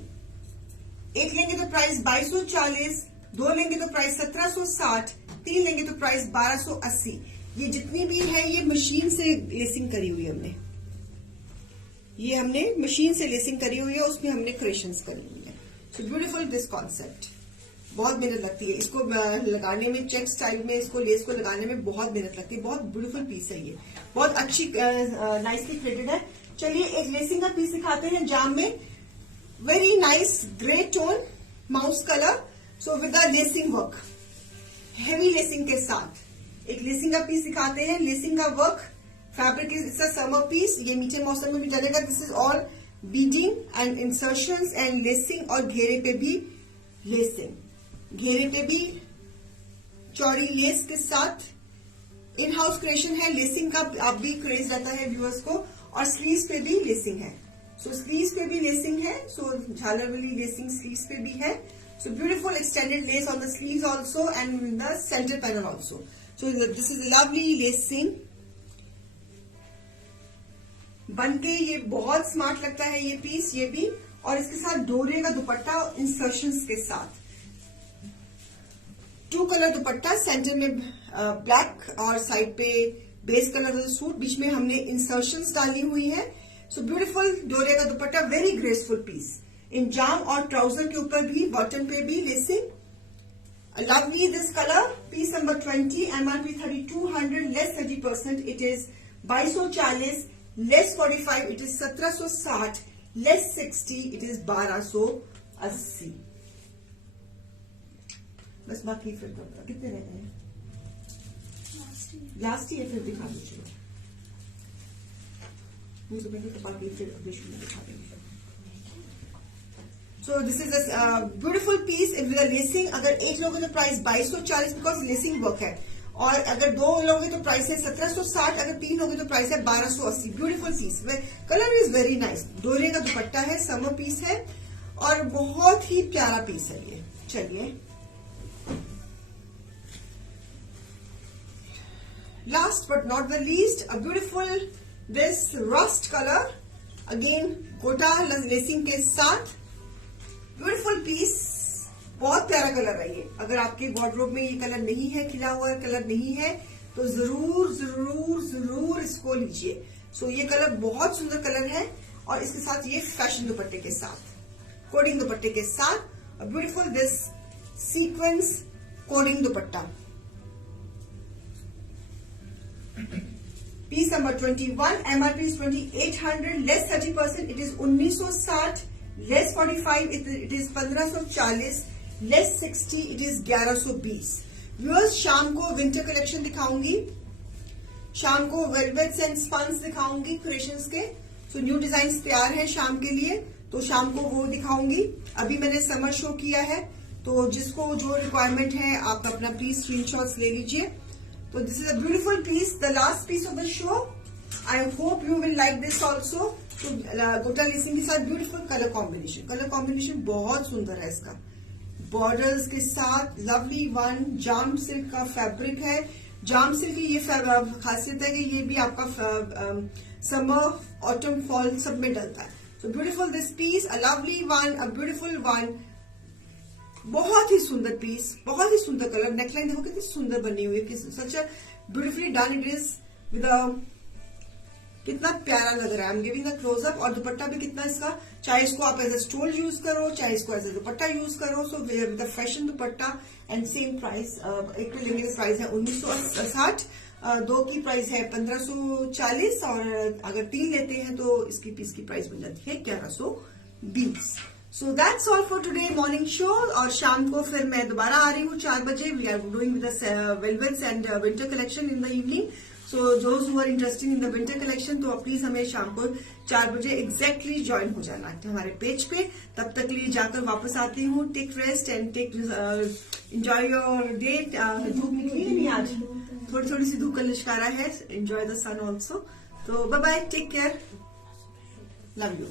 एक लेंगे तो प्राइस 2240, दो लेंगे तो प्राइस 1760, तीन लेंगे तो प्राइस 1280। ये जितनी भी है ये मशीन से लेसिंग करी हुई है हमने, ये हमने मशीन से लेसिंग करी हुई है, उसमें हमने क्रिएशंस करी हुई है। So beautiful this concept. बहुत मेहनत लगती है इसको लगाने में, चेक स्टाइल में इसको लेस को लगाने में बहुत मेहनत लगती है। बहुत ब्यूटीफुल पीस है ये, बहुत अच्छी नाइसली थ्रेडेड है। चलिए एक लेसिंग का पीस दिखाते हैं जाम में। Very nice grey tone mouse colour, so with the lacing work, heavy lacing के साथ एक लेसिंग का पीस दिखाते हैं। लेसिंग का work, fabric is it's a summer piece, ये मीठे मौसम में भी चलेगा। This is all beading and insertions and lacing, और घेरे पे भी लेसिंग, घेरे पे भी चौड़ी लेस के साथ। इन हाउस क्रिएशन है, लेसिंग का आप भी क्रेज रहता है व्यूअर्स को। और स्लीव्स पे भी लेसिंग है, सो स्लीव्स पे भी लेसिंग है, सो झालर वाली लेसिंग स्लीव्स पे भी है। So beautiful extended less on the sleeves also and in the centre panel also. So this is lovely lacing. बनके ये बहुत स्मार्ट लगता है ये पीस, ये भी, और इसके साथ डोरे का दुपट्टा इंसर्शंस के साथ। 2 कलर दुपट्टा, सेंटर में ब्लैक और साइड पे बेस कलर का सूट, बीच में हमने इंसर्शंस डाली हुई है। सो ब्यूटीफुल डोरे का दुपट्टा, वेरी ग्रेसफुल पीस। इन जाम और ट्राउजर के ऊपर भी, बॉटम पे भी lacing. Lovely this colour, piece number 20, MRP 3200, less 30%, it is 2240, less 45, it is 1760, less 60, it is 1280। बस बाकी फिर कितने रह गए? लास्ट ही है, फिर दिखा दीजिए। मुझे तो बाकी फिर विशु में दिखा देंगे। So this is a beautiful piece with lacing. अगर एक लोगे तो प्राइस 2240 बिकॉज लेसिंग वर्क है, और अगर दो लोगे तो प्राइस है 1760, अगर तीन लोगे तो प्राइस है 1280। Beautiful piece, colour is very nice. डोरे का दुपट्टा है, समर पीस है, और बहुत ही प्यारा पीस है ये। चलिए last but not the least, a beautiful this rust color, again गोटा लेसिंग के साथ, ब्यूटीफुल पीस, बहुत प्यारा कलर है ये। अगर आपके वार्डरोब में ये कलर नहीं है, खिला हुआ कलर नहीं है, तो जरूर जरूर जरूर इसको लीजिए। सो ये कलर बहुत सुंदर कलर है, और इसके साथ ये फैशन दुपट्टे के साथ, कोडिंग दुपट्टे के साथ, beautiful this sequence cording dupatta. Piece number 21, MRP is 2800, less 30%, it is 1960, less 45, it is 1540, less 60, it is 1120। Viewers, शाम को विंटर कलेक्शन दिखाऊंगी, शाम को वेलवेट्स एंड स्पंस दिखाऊंगी क्रिएशंस के। सो न्यू डिजाइन तैयार है शाम के लिए, तो शाम को वो दिखाऊंगी। अभी मैंने समर शो किया है, तो जिसको जो रिक्वायरमेंट है आप अपना प्लीज स्क्रीनशॉट्स ले लीजिए। तो this is a beautiful piece, the last piece of the show. I hope you will like this also. तो गोटा लेसिंग के साथ ब्यूटीफुल कलर कॉम्बिनेशन बहुत सुंदर है इसका। बॉर्डर्स के साथ लवली वन, जाम सिल्क का फैब्रिक है। जाम सिल्क की ये खासियत है कि ये भी आपका समर, ऑटम, फॉल सब में डलता है। So beautiful this piece, a lovely one, a beautiful one. बहुत ही सुंदर पीस, बहुत ही सुंदर कलर। नेकलाइन देखो कितनी सुंदर बनी हुई है, such a beautifully done it is with कितना प्यारा लग रहा है। I am giving a closeup. और दुपट्टा भी कितना इसका, चाहे इसको आप एज ए स्टोल यूज करो, चाहे इसको एज ए दुपट्टा यूज करो। So with fashion dupatta and same price. एक तो लेंगे प्राइस है 1960, दो की प्राइस है 1540, और अगर 3 लेते हैं तो इसकी पीस की प्राइस बन जाती है 1120। So that's all for today morning show. और शाम को फिर मैं दोबारा आ रही हूँ 4 बजे। We are doing with velvets and winter collection in the evening. So those who are interested in the winter collection, तो प्लीज हमें शाम को 4 बजे एग्जैक्टली ज्वाइन हो जाना है हमारे पेज पे। तब तक लिए जाकर वापस आती हूँ। Take rest and take enjoy your day. धूप निकली है नहीं आज, थोड़ी सी धूप का लिशकारा है। Enjoy the sun also. तो bye bye, take care, love you.